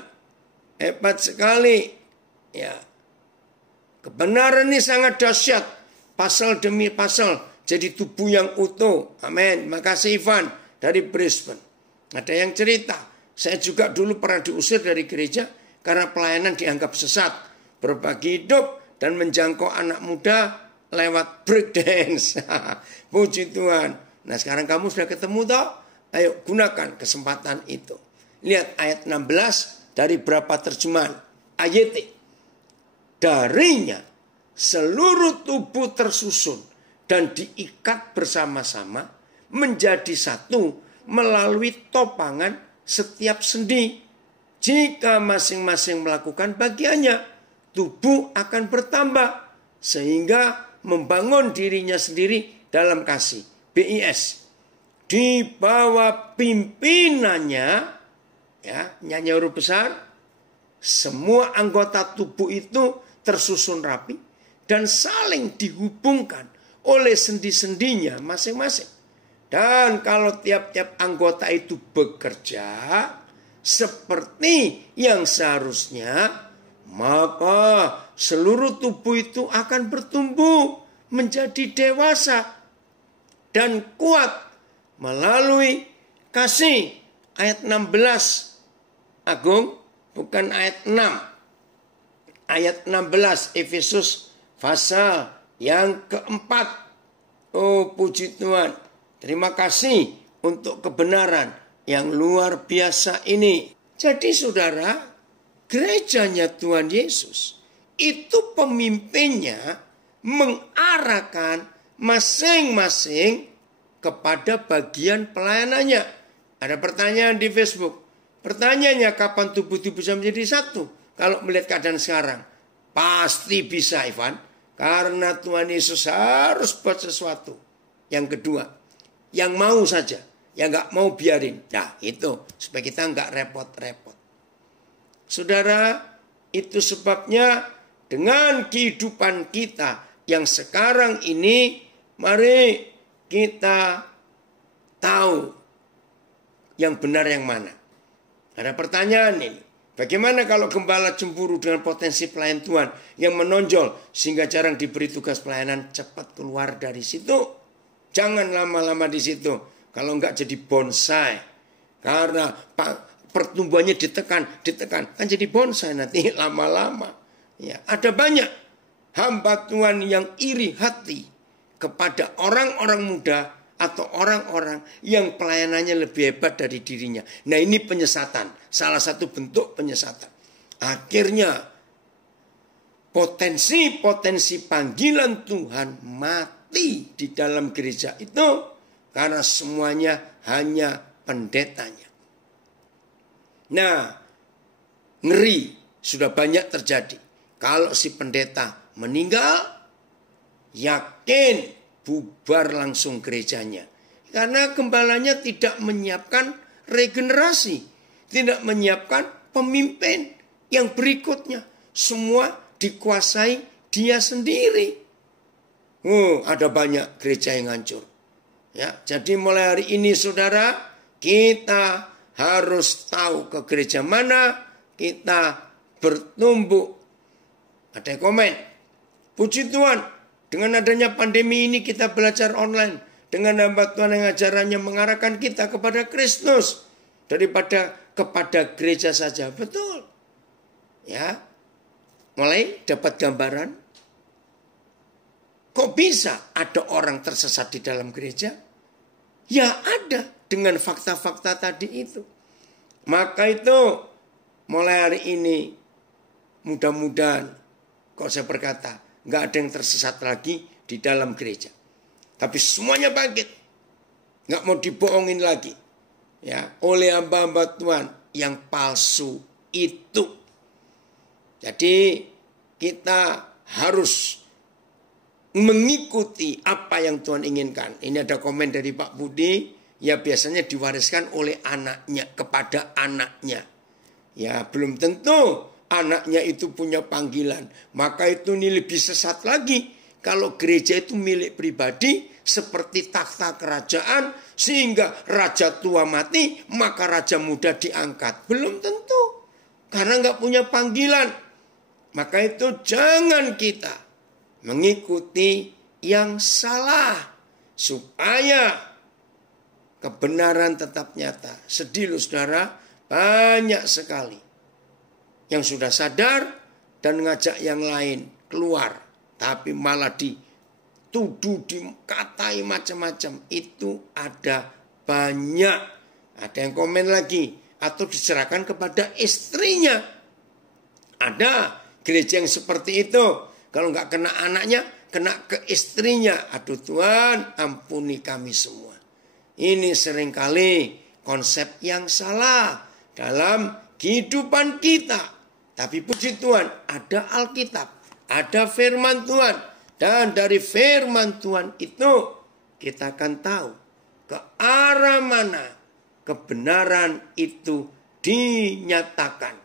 hebat sekali. Ya, kebenaran ini sangat dahsyat. Pasal demi pasal, jadi tubuh yang utuh. Amin. Makasih Ivan dari Brisbane. Ada yang cerita, saya juga dulu pernah diusir dari gereja karena pelayanan dianggap sesat. Berbagi hidup dan menjangkau anak muda lewat breakdance. Puji Tuhan. Nah sekarang kamu sudah ketemu toh? Ayo gunakan kesempatan itu. Lihat ayat 16 dari berapa terjemahan. Ayat darinya seluruh tubuh tersusun dan diikat bersama-sama menjadi satu melalui topangan setiap sendi. Jika masing-masing melakukan bagiannya, tubuh akan bertambah sehingga membangun dirinya sendiri dalam kasih. BIS. Di bawah pimpinannya, ya, nyanyi huruf besar, semua anggota tubuh itu tersusun rapi dan saling dihubungkan oleh sendi-sendinya masing-masing. Dan kalau tiap-tiap anggota itu bekerja seperti yang seharusnya, maka seluruh tubuh itu akan bertumbuh menjadi dewasa dan kuat melalui kasih. Ayat 16 Agung, bukan ayat 6. Ayat 16 Efesus pasal yang keempat. Oh puji Tuhan. Terima kasih untuk kebenaran yang luar biasa ini. Jadi saudara, gerejanya Tuhan Yesus itu pemimpinnya mengarahkan masing-masing kepada bagian pelayanannya. Ada pertanyaan di Facebook. Pertanyaannya, kapan tubuh-tubuh bisa menjadi satu? Kalau melihat keadaan sekarang, pasti bisa Ivan. Karena Tuhan Yesus harus buat sesuatu. Yang kedua, yang mau saja, yang gak mau biarin. Nah itu, supaya kita gak repot-repot. Saudara, itu sebabnya dengan kehidupan kita yang sekarang ini, mari kita tahu yang benar yang mana. Ada pertanyaan ini. Bagaimana kalau gembala cemburu dengan potensi pelayan Tuhan yang menonjol sehingga jarang diberi tugas pelayanan? Cepat keluar dari situ. Jangan lama-lama di situ. Kalau enggak jadi bonsai. Karena pertumbuhannya ditekan. Kan jadi bonsai nanti lama-lama. Ya, ada banyak hamba Tuhan yang iri hati kepada orang-orang muda atau orang-orang yang pelayanannya lebih hebat dari dirinya. Nah ini penyesatan. Salah satu bentuk penyesatan. Akhirnya potensi-potensi panggilan Tuhan mati di dalam gereja itu karena semuanya hanya pendetanya. Nah, ngeri sudah banyak terjadi. Kalau si pendeta meninggal, yakin bubar langsung gerejanya. Karena gembalanya tidak menyiapkan regenerasi, tidak menyiapkan pemimpin yang berikutnya. Semua dikuasai dia sendiri. Ada banyak gereja yang hancur. Ya, jadi mulai hari ini saudara, kita harus tahu ke gereja mana kita bertumbuh. Ada yang komen, puji Tuhan, dengan adanya pandemi ini kita belajar online. Dengan hamba Tuhan yang ajarannya mengarahkan kita kepada Kristus daripada kepada gereja saja. Betul. Ya. Mulai dapat gambaran. Kok bisa ada orang tersesat di dalam gereja? Ya ada dengan fakta-fakta tadi itu. Maka itu mulai hari ini mudah-mudahan, kok saya berkata, nggak ada yang tersesat lagi di dalam gereja. Tapi semuanya bangkit. Nggak mau dibohongin lagi. Ya, oleh hamba-hamba Tuhan yang palsu itu. Jadi kita harus mengikuti apa yang Tuhan inginkan. Ini ada komen dari Pak Budi. Ya biasanya diwariskan oleh anaknya kepada anaknya. Ya belum tentu anaknya itu punya panggilan. Maka itu ini lebih sesat lagi. Kalau gereja itu milik pribadi seperti takhta kerajaan. Sehingga raja tua mati maka raja muda diangkat. Belum tentu. Karena nggak punya panggilan. Maka itu jangan kita mengikuti yang salah. Supaya kebenaran tetap nyata. Sedih loh saudara. Banyak sekali yang sudah sadar dan ngajak yang lain keluar. Tapi malah dituduh, dikatai macam-macam. Itu ada banyak. Ada yang komen lagi. Atau diserahkan kepada istrinya. Ada gereja yang seperti itu. Kalau nggak kena anaknya, kena ke istrinya. Aduh Tuhan, ampuni kami semua. Ini seringkali konsep yang salah dalam kehidupan kita. Tapi puji Tuhan, ada Alkitab, ada firman Tuhan. Dan dari firman Tuhan itu kita akan tahu ke arah mana kebenaran itu dinyatakan.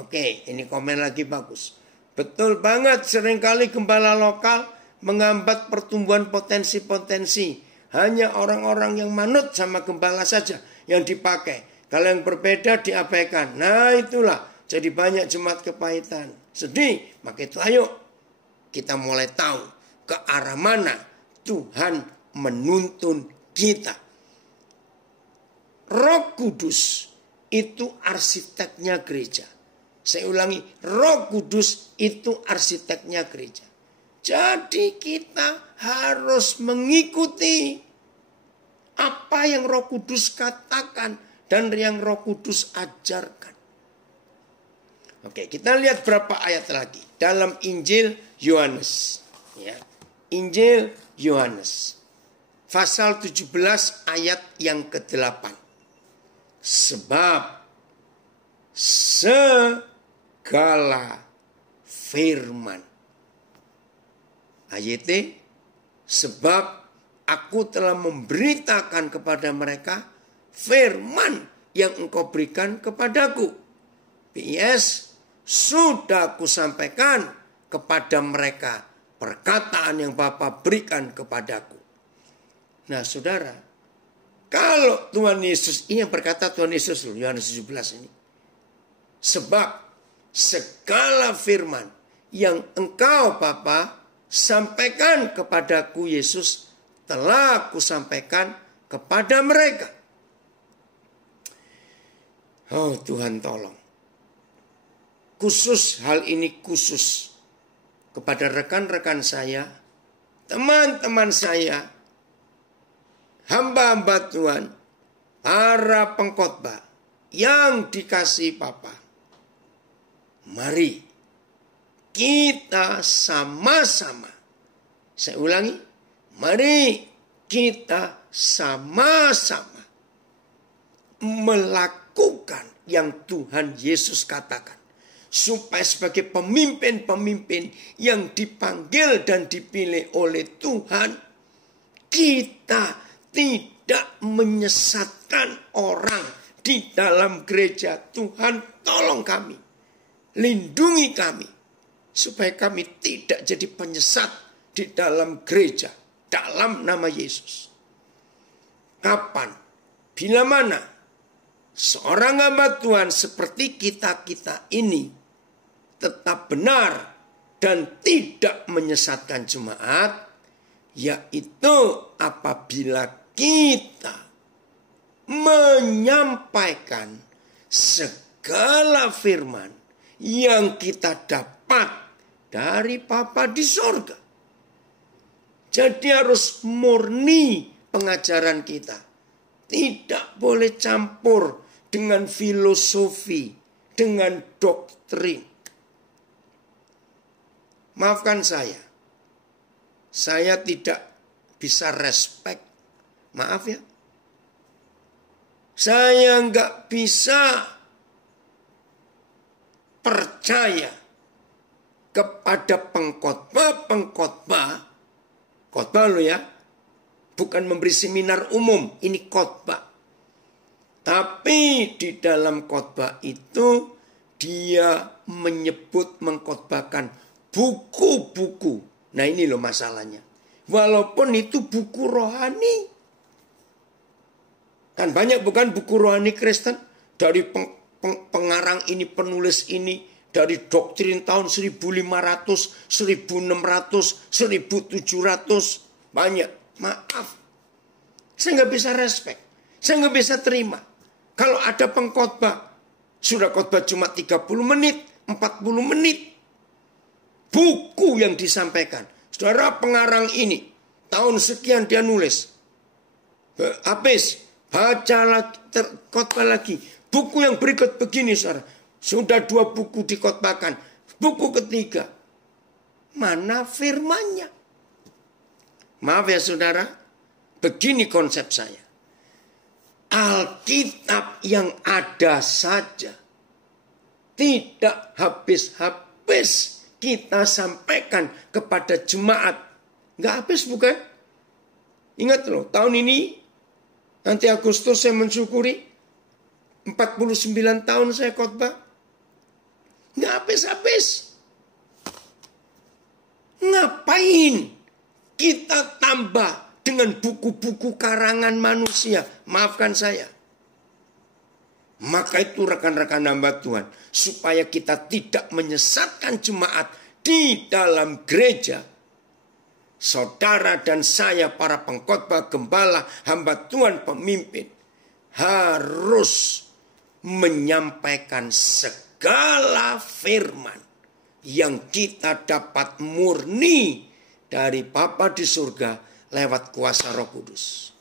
Oke, ini komen lagi bagus. Betul banget, seringkali gembala lokal menghambat pertumbuhan potensi-potensi. Hanya orang-orang yang manut sama gembala saja yang dipakai. Kalau yang berbeda diabaikan. Nah itulah jadi banyak jemaat kepahitan. Sedih. Maka itu ayo kita mulai tahu ke arah mana Tuhan menuntun kita. Roh Kudus itu arsiteknya gereja. Saya ulangi, Roh Kudus itu arsiteknya gereja. Jadi kita harus mengikuti apa yang Roh Kudus katakan dan yang Roh Kudus ajarkan. Oke, kita lihat berapa ayat lagi dalam Injil Yohanes. Ya, Injil Yohanes. Pasal 17 ayat yang ke-8. Sebab segala firman. Ayat sebab aku telah memberitakan kepada mereka firman yang engkau berikan kepadaku. PS, sudah aku sampaikan kepada mereka perkataan yang Bapa berikan kepadaku. Nah saudara, kalau Tuhan Yesus, ini yang berkata Tuhan Yesus, Yohanes 17 ini. Sebab segala firman yang engkau Bapa sampaikan kepadaku Yesus telah aku sampaikan kepada mereka. Oh Tuhan tolong. Khusus hal ini khusus kepada rekan-rekan saya, teman-teman saya, hamba-hamba Tuhan, para pengkhotbah yang dikasihi Bapa. Mari kita sama-sama, saya ulangi, mari kita sama-sama melakukan yang Tuhan Yesus katakan. Supaya sebagai pemimpin-pemimpin yang dipanggil dan dipilih oleh Tuhan, kita tidak menyesatkan orang di dalam gereja. Tuhan tolong kami, lindungi kami, supaya kami tidak jadi penyesat di dalam gereja, dalam nama Yesus. Kapan, bila mana seorang hamba Tuhan seperti kita-kita ini tetap benar dan tidak menyesatkan jemaat, yaitu apabila kita menyampaikan segala firman yang kita dapat dari Bapa di sorga. Jadi harus murni pengajaran kita. Tidak boleh campur dengan filosofi, dengan doktrin. Maafkan saya tidak bisa respect. Maaf ya. Saya nggak bisa percaya kepada pengkhotbah, khotbah lo ya, bukan memberi seminar umum, ini khotbah. Tapi di dalam khotbah itu dia menyebut mengkhotbahkan buku-buku. Nah ini loh masalahnya. Walaupun itu buku rohani. Kan banyak bukan buku rohani Kristen. Dari pengarang ini, penulis ini. Dari doktrin tahun 1500, 1600, 1700. Banyak. Maaf. Saya nggak bisa respect. Saya nggak bisa terima. Kalau ada pengkhotbah. Sudah khotbah cuma 30 menit, 40 menit. Buku yang disampaikan. Saudara pengarang ini. Tahun sekian dia nulis. Habis. Baca lagi, khotbah lagi. Buku yang berikut begini, saudara. Sudah 2 buku dikhotbahkan. Buku ketiga. Mana firmannya? Maaf ya saudara. Begini konsep saya. Alkitab yang ada saja. Tidak habis-habis kita sampaikan kepada jemaat. Nggak habis bukan? Ingat loh, tahun ini nanti Agustus saya mensyukuri 49 tahun saya khotbah. Nggak habis-habis. Ngapain kita tambah dengan buku-buku karangan manusia? Maafkan saya. Maka itu rekan-rekan hamba Tuhan. Supaya kita tidak menyesatkan jemaat di dalam gereja. Saudara dan saya para pengkhotbah, gembala, hamba Tuhan, pemimpin. Harus menyampaikan segala firman. Yang kita dapat murni dari Bapa di surga lewat kuasa Roh Kudus.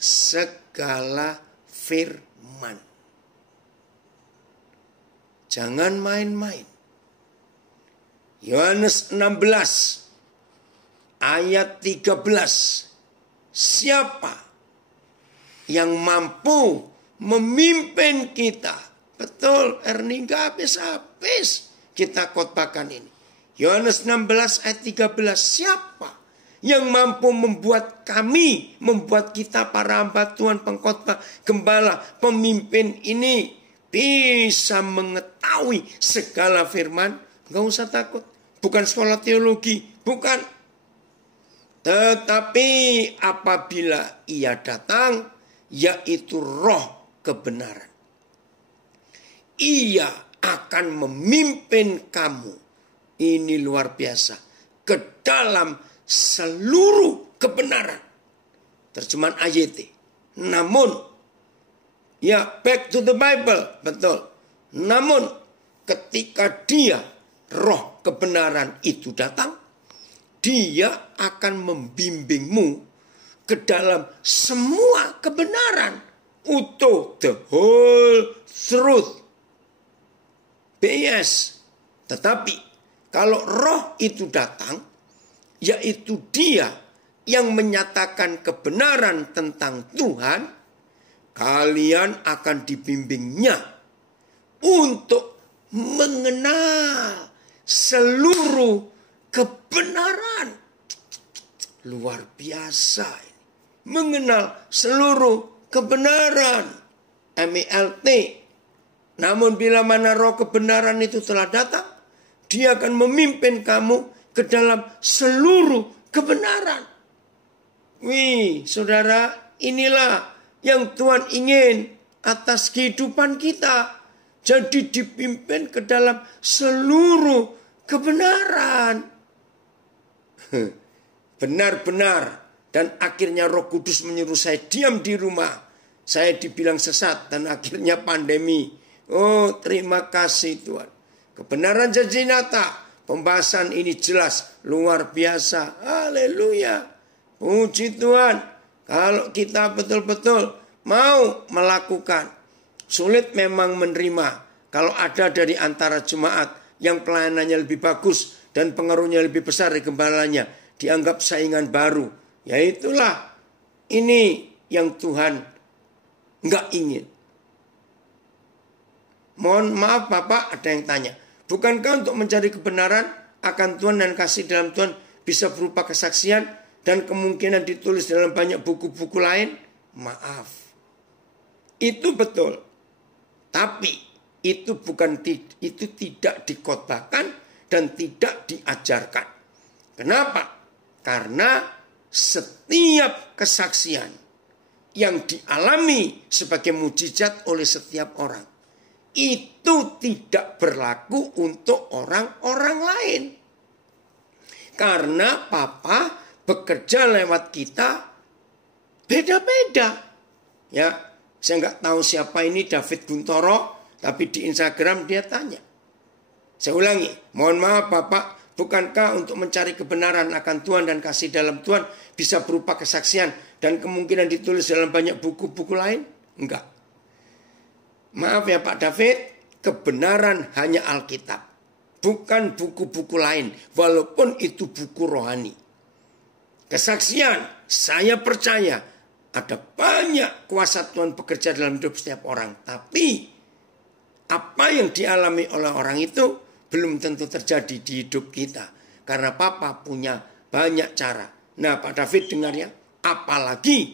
Segala firman. Jangan main-main. Yohanes 16 ayat 13. Siapa yang mampu memimpin kita? Betul, Ernie, gak habis-habis kita khotbahkan ini. Yohanes 16 ayat 13. Siapa yang mampu membuat kita para hamba Tuhan, pengkhotbah, gembala, pemimpin ini bisa mengetahui segala firman? Gak usah takut. Bukan sekolah teologi, bukan. Tetapi apabila ia datang, yaitu roh kebenaran, ia akan memimpin kamu. Ini luar biasa. Ke dalam seluruh kebenaran. Terjemahan AYT. Namun, ya back to the Bible. Betul. Namun, ketika dia, roh kebenaran itu datang, dia akan membimbingmu ke dalam semua kebenaran. Utuh, the whole truth. BS. Tetapi kalau roh itu datang, yaitu dia yang menyatakan kebenaran tentang Tuhan, kalian akan dibimbingnya untuk mengenal seluruh kebenaran. Luar biasa ini. Mengenal seluruh kebenaran. MELT. Namun bila mana roh kebenaran itu telah datang, dia akan memimpin kamu ke dalam seluruh kebenaran. Wih, saudara, inilah yang Tuhan ingin atas kehidupan kita. Jadi dipimpin ke dalam seluruh kebenaran. Benar-benar. Dan akhirnya Roh Kudus menyuruh saya diam di rumah. Saya dibilang sesat dan akhirnya pandemi. Oh, terima kasih Tuhan. Kebenaran janji nyata. Pembahasan ini jelas, luar biasa. Haleluya. Puji Tuhan. Kalau kita betul-betul mau melakukan, sulit memang menerima. Kalau ada dari antara jemaat yang pelayanannya lebih bagus dan pengaruhnya lebih besar dari gembalanya, dianggap saingan baru. Ya itulah, ini yang Tuhan nggak ingin. Mohon maaf Bapak, ada yang tanya. Bukankah untuk mencari kebenaran akan Tuhan dan kasih dalam Tuhan bisa berupa kesaksian dan kemungkinan ditulis dalam banyak buku-buku lain? Maaf. Itu betul. Tapi itu tidak dikhotbahkan dan tidak diajarkan. Kenapa? Karena setiap kesaksian yang dialami sebagai mujizat oleh setiap orang itu tidak berlaku untuk orang-orang lain. Karena Papa bekerja lewat kita beda-beda. Ya, saya nggak tahu siapa ini David Guntoro, tapi di Instagram dia tanya. Saya ulangi, mohon maaf Bapak, bukankah untuk mencari kebenaran akan Tuhan dan kasih dalam Tuhan bisa berupa kesaksian dan kemungkinan ditulis dalam banyak buku-buku lain? Enggak. Maaf ya Pak David, kebenaran hanya Alkitab. Bukan buku-buku lain, walaupun itu buku rohani. Kesaksian, saya percaya ada banyak kuasa Tuhan bekerja dalam hidup setiap orang. Tapi apa yang dialami oleh orang itu belum tentu terjadi di hidup kita. Karena Papa punya banyak cara. Nah Pak David dengar ya, apalagi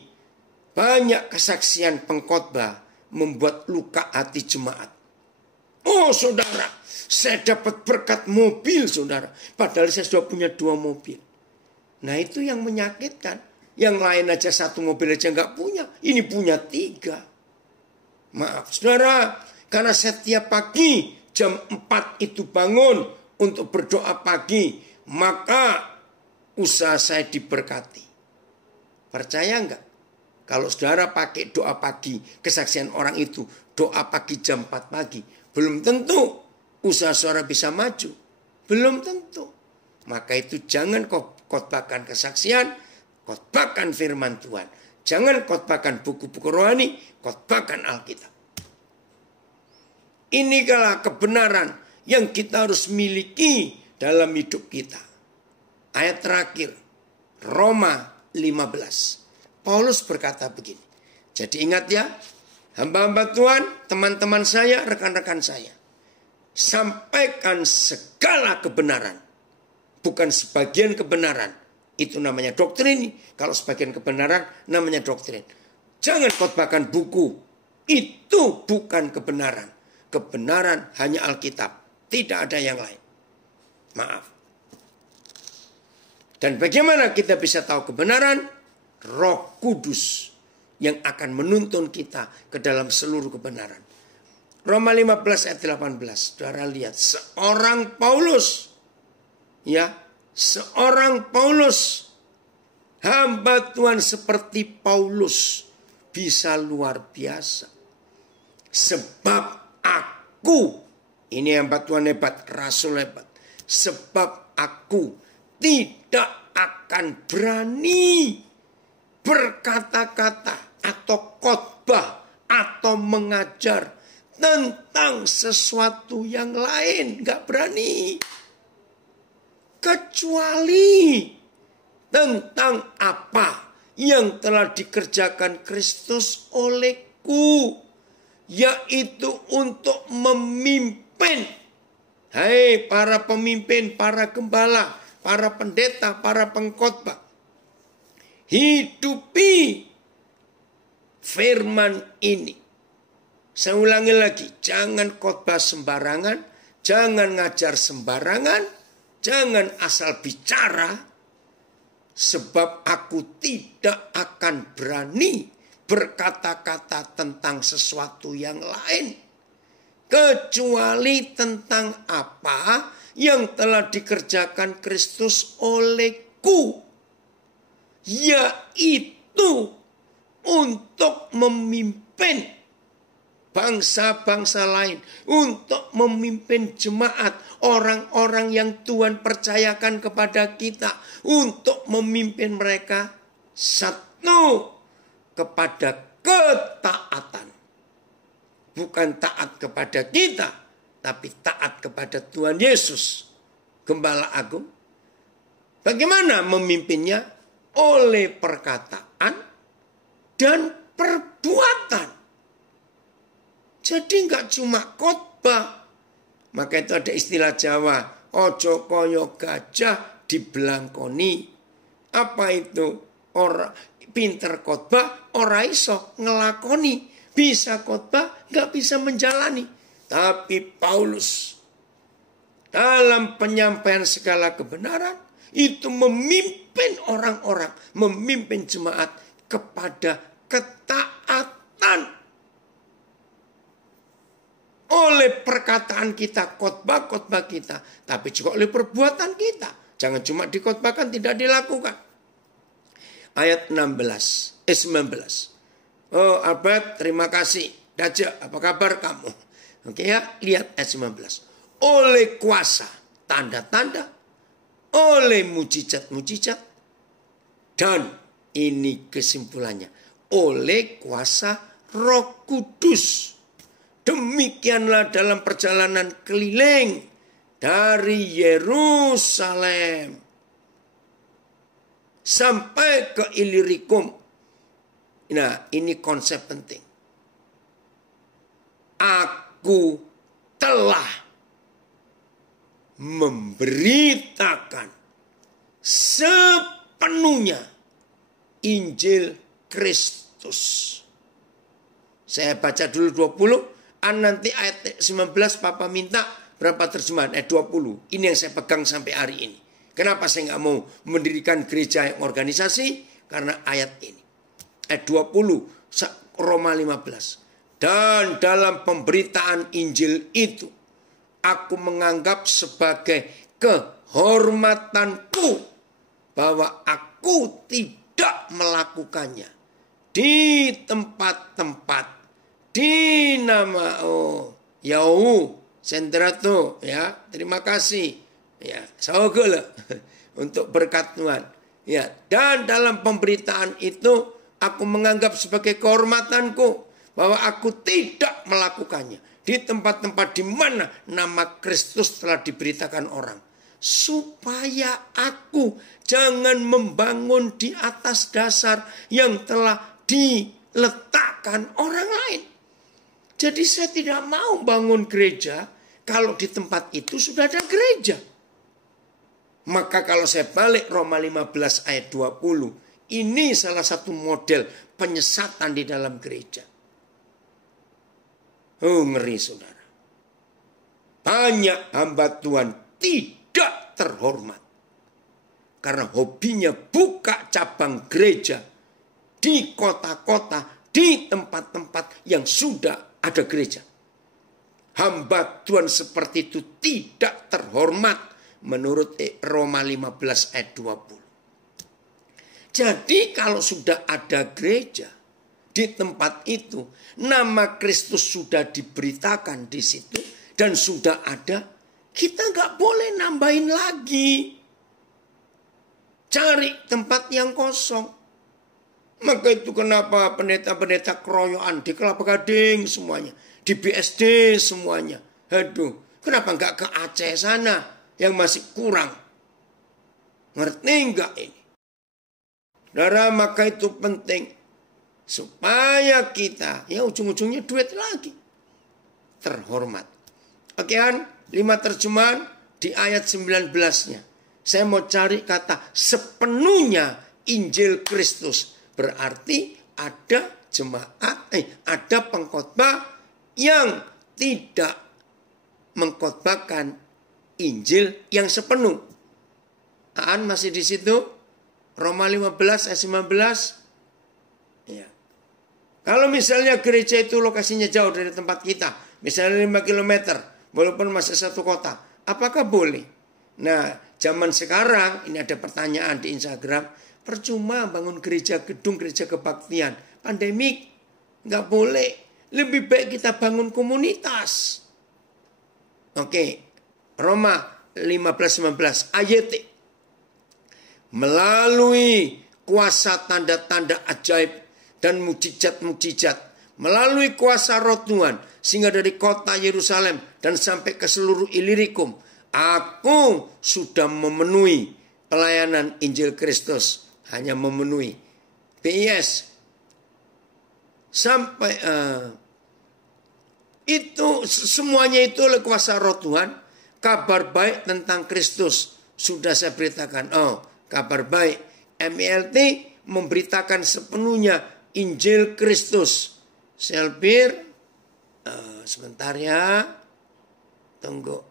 banyak kesaksian pengkhotbah membuat luka hati jemaat. Oh saudara, saya dapat berkat mobil saudara. Padahal saya sudah punya 2 mobil. Nah itu yang menyakitkan. Yang lain aja 1 mobil aja nggak punya. Ini punya 3. Maaf saudara, karena setiap pagi jam 4 itu bangun untuk berdoa pagi, maka usaha saya diberkati. Percaya enggak? Kalau saudara pakai doa pagi, kesaksian orang itu doa pagi jam 4 pagi, belum tentu usaha saudara bisa maju. Belum tentu. Maka itu jangan khotbahkan kesaksian, khotbahkan firman Tuhan. Jangan khotbahkan buku-buku rohani, khotbahkan Alkitab. Inilah kebenaran yang kita harus miliki dalam hidup kita. Ayat terakhir, Roma 15. Paulus berkata begini. Jadi ingat ya, hamba-hamba Tuhan, teman-teman saya, rekan-rekan saya. Sampaikan segala kebenaran. Bukan sebagian kebenaran. Itu namanya doktrin. Kalau sebagian kebenaran, namanya doktrin. Jangan khotbahkan buku. Itu bukan kebenaran. Kebenaran hanya Alkitab. Tidak ada yang lain. Maaf. Dan bagaimana kita bisa tahu kebenaran? Roh Kudus yang akan menuntun kita ke dalam seluruh kebenaran. Roma 15 ayat 18. Saudara lihat, seorang Paulus, ya, seorang Paulus, hamba Tuhan seperti Paulus bisa luar biasa. Sebab aku, ini hamba Tuhan hebat, rasul hebat. Sebab aku tidak akan berani berkata-kata atau khotbah atau mengajar tentang sesuatu yang lain. Gak berani. Kecuali tentang apa yang telah dikerjakan Kristus olehku. Yaitu untuk memimpin. Hai para pemimpin, para gembala, para pendeta, para pengkhotbah. Hidupi firman ini. Saya ulangi lagi, jangan khotbah sembarangan, jangan ngajar sembarangan, jangan asal bicara, sebab aku tidak akan berani berkata-kata tentang sesuatu yang lain. kecuali tentang apa yang telah dikerjakan Kristus olehku, yaitu untuk memimpin bangsa-bangsa lain, untuk memimpin jemaat, orang-orang yang Tuhan percayakan kepada kita, untuk memimpin mereka satu kepada ketaatan. Bukan taat kepada kita, tapi taat kepada Tuhan Yesus, Gembala Agung. Bagaimana memimpinnya? Oleh perkataan dan perbuatan. Jadi enggak cuma khotbah. Maka itu ada istilah Jawa, ojo koyo gajah dibelangkoni. Apa itu? Orang pinter khotbah, ora iso ngelakoni. Bisa khotbah, enggak bisa menjalani. Tapi Paulus dalam penyampaian segala kebenaran itu memimpin orang-orang, memimpin jemaat kepada ketaatan. Oleh perkataan kita, khotbah-khotbah kita, tapi juga oleh perbuatan kita. Jangan cuma dikhotbahkan, tidak dilakukan. Ayat 19. Oh Albert, terima kasih. Daja, apa kabar kamu? Oke ya, lihat ayat 19. Oleh kuasa, tanda-tanda, oleh mujizat-mujizat, dan ini kesimpulannya, oleh kuasa Roh Kudus. Demikianlah dalam perjalanan keliling dari Yerusalem sampai ke Ilirikum. Nah, ini konsep penting. Aku telah memberitakan sepenuhnya Injil Kristus. Saya baca dulu 20, nanti ayat 19 Papa minta berapa terjemahan? Ayat 20. Ini yang saya pegang sampai hari ini. Kenapa saya nggak mau mendirikan gereja yang organisasi? Karena ayat ini. Ayat 20, Roma 15. Dan dalam pemberitaan Injil itu, aku menganggap sebagai kehormatanku bahwa aku tidak melakukannya di tempat-tempat di nama Sendrato ya, terima kasih ya, saogol untuk berkat Tuhan ya. Dan dalam pemberitaan itu aku menganggap sebagai kehormatanku bahwa aku tidak melakukannya di tempat-tempat di mana nama Kristus telah diberitakan orang, supaya aku jangan membangun di atas dasar yang telah diletakkan orang lain. Jadi saya tidak mau bangun gereja kalau di tempat itu sudah ada gereja. Maka kalau saya balik Roma 15 ayat 20, ini salah satu model penyesatan di dalam gereja. Oh ngeri saudara. Banyak hamba Tuhan tidak terhormat. Karena hobinya buka cabang gereja di kota-kota, di tempat-tempat yang sudah ada gereja. Hamba Tuhan seperti itu tidak terhormat menurut Roma 15 ayat 20. Jadi kalau sudah ada gereja di tempat itu, nama Kristus sudah diberitakan di situ dan sudah ada, kita nggak boleh nambahin lagi. Cari tempat yang kosong. Maka itu kenapa pendeta-pendeta keroyokan di Kelapa Gading semuanya, di BSD semuanya. Aduh, kenapa nggak ke Aceh sana yang masih kurang? Ngerti nggak ini? Saudara, maka itu penting supaya kita, ya ujung-ujungnya duit lagi, terhormat. Oke kan, 5 terjemahan di ayat 19-nya. Saya mau cari kata sepenuhnya Injil Kristus. Berarti ada jemaat, ada pengkhotbah yang tidak mengkhotbahkan Injil yang sepenuh. Aan masih di situ? Roma 15 ayat 19. Ya. Kalau misalnya gereja itu lokasinya jauh dari tempat kita, Misalnya 5 kilometer, walaupun masih satu kota. Apakah boleh? Nah, zaman sekarang, ini ada pertanyaan di Instagram, percuma bangun gereja gedung, gereja kebaktian. Pandemik, nggak boleh. Lebih baik kita bangun komunitas. Oke, Roma 15:19 ayat. Melalui kuasa tanda-tanda ajaib dan mukjizat-mukjizat, melalui kuasa Roh Tuhan, sehingga dari kota Yerusalem dan sampai ke seluruh Ilirikum, aku sudah memenuhi pelayanan Injil Kristus. Hanya memenuhi. PIS. Sampai itu semuanya itu oleh kuasa Roh Tuhan. Kabar baik tentang Kristus sudah saya beritakan. Oh, kabar baik. MILT memberitakan sepenuhnya Injil Kristus. Selbir, sebentar ya, tunggu.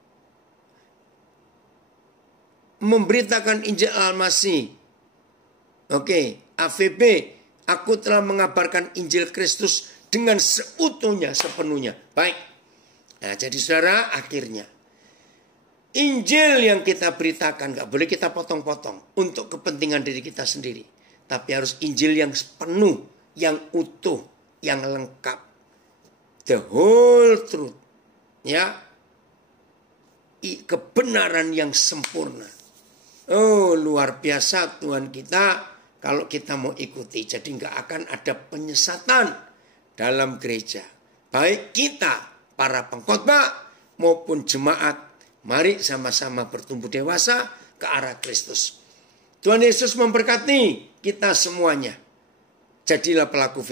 Memberitakan Injil Al-Masih. Oke, AVB, aku telah mengabarkan Injil Kristus dengan seutuhnya, sepenuhnya. Baik. Nah, jadi saudara, akhirnya Injil yang kita beritakan gak boleh kita potong-potong untuk kepentingan diri kita sendiri. Tapi harus Injil yang penuh, yang utuh, yang lengkap. The whole truth. Ya. Kebenaran yang sempurna. Oh, luar biasa Tuhan kita kalau kita mau ikuti. Jadi gak akan ada penyesatan dalam gereja. Baik kita, para pengkhotbah maupun jemaat. Mari sama-sama bertumbuh dewasa ke arah Kristus. Tuhan Yesus memberkati kita semuanya. Jadilah pelaku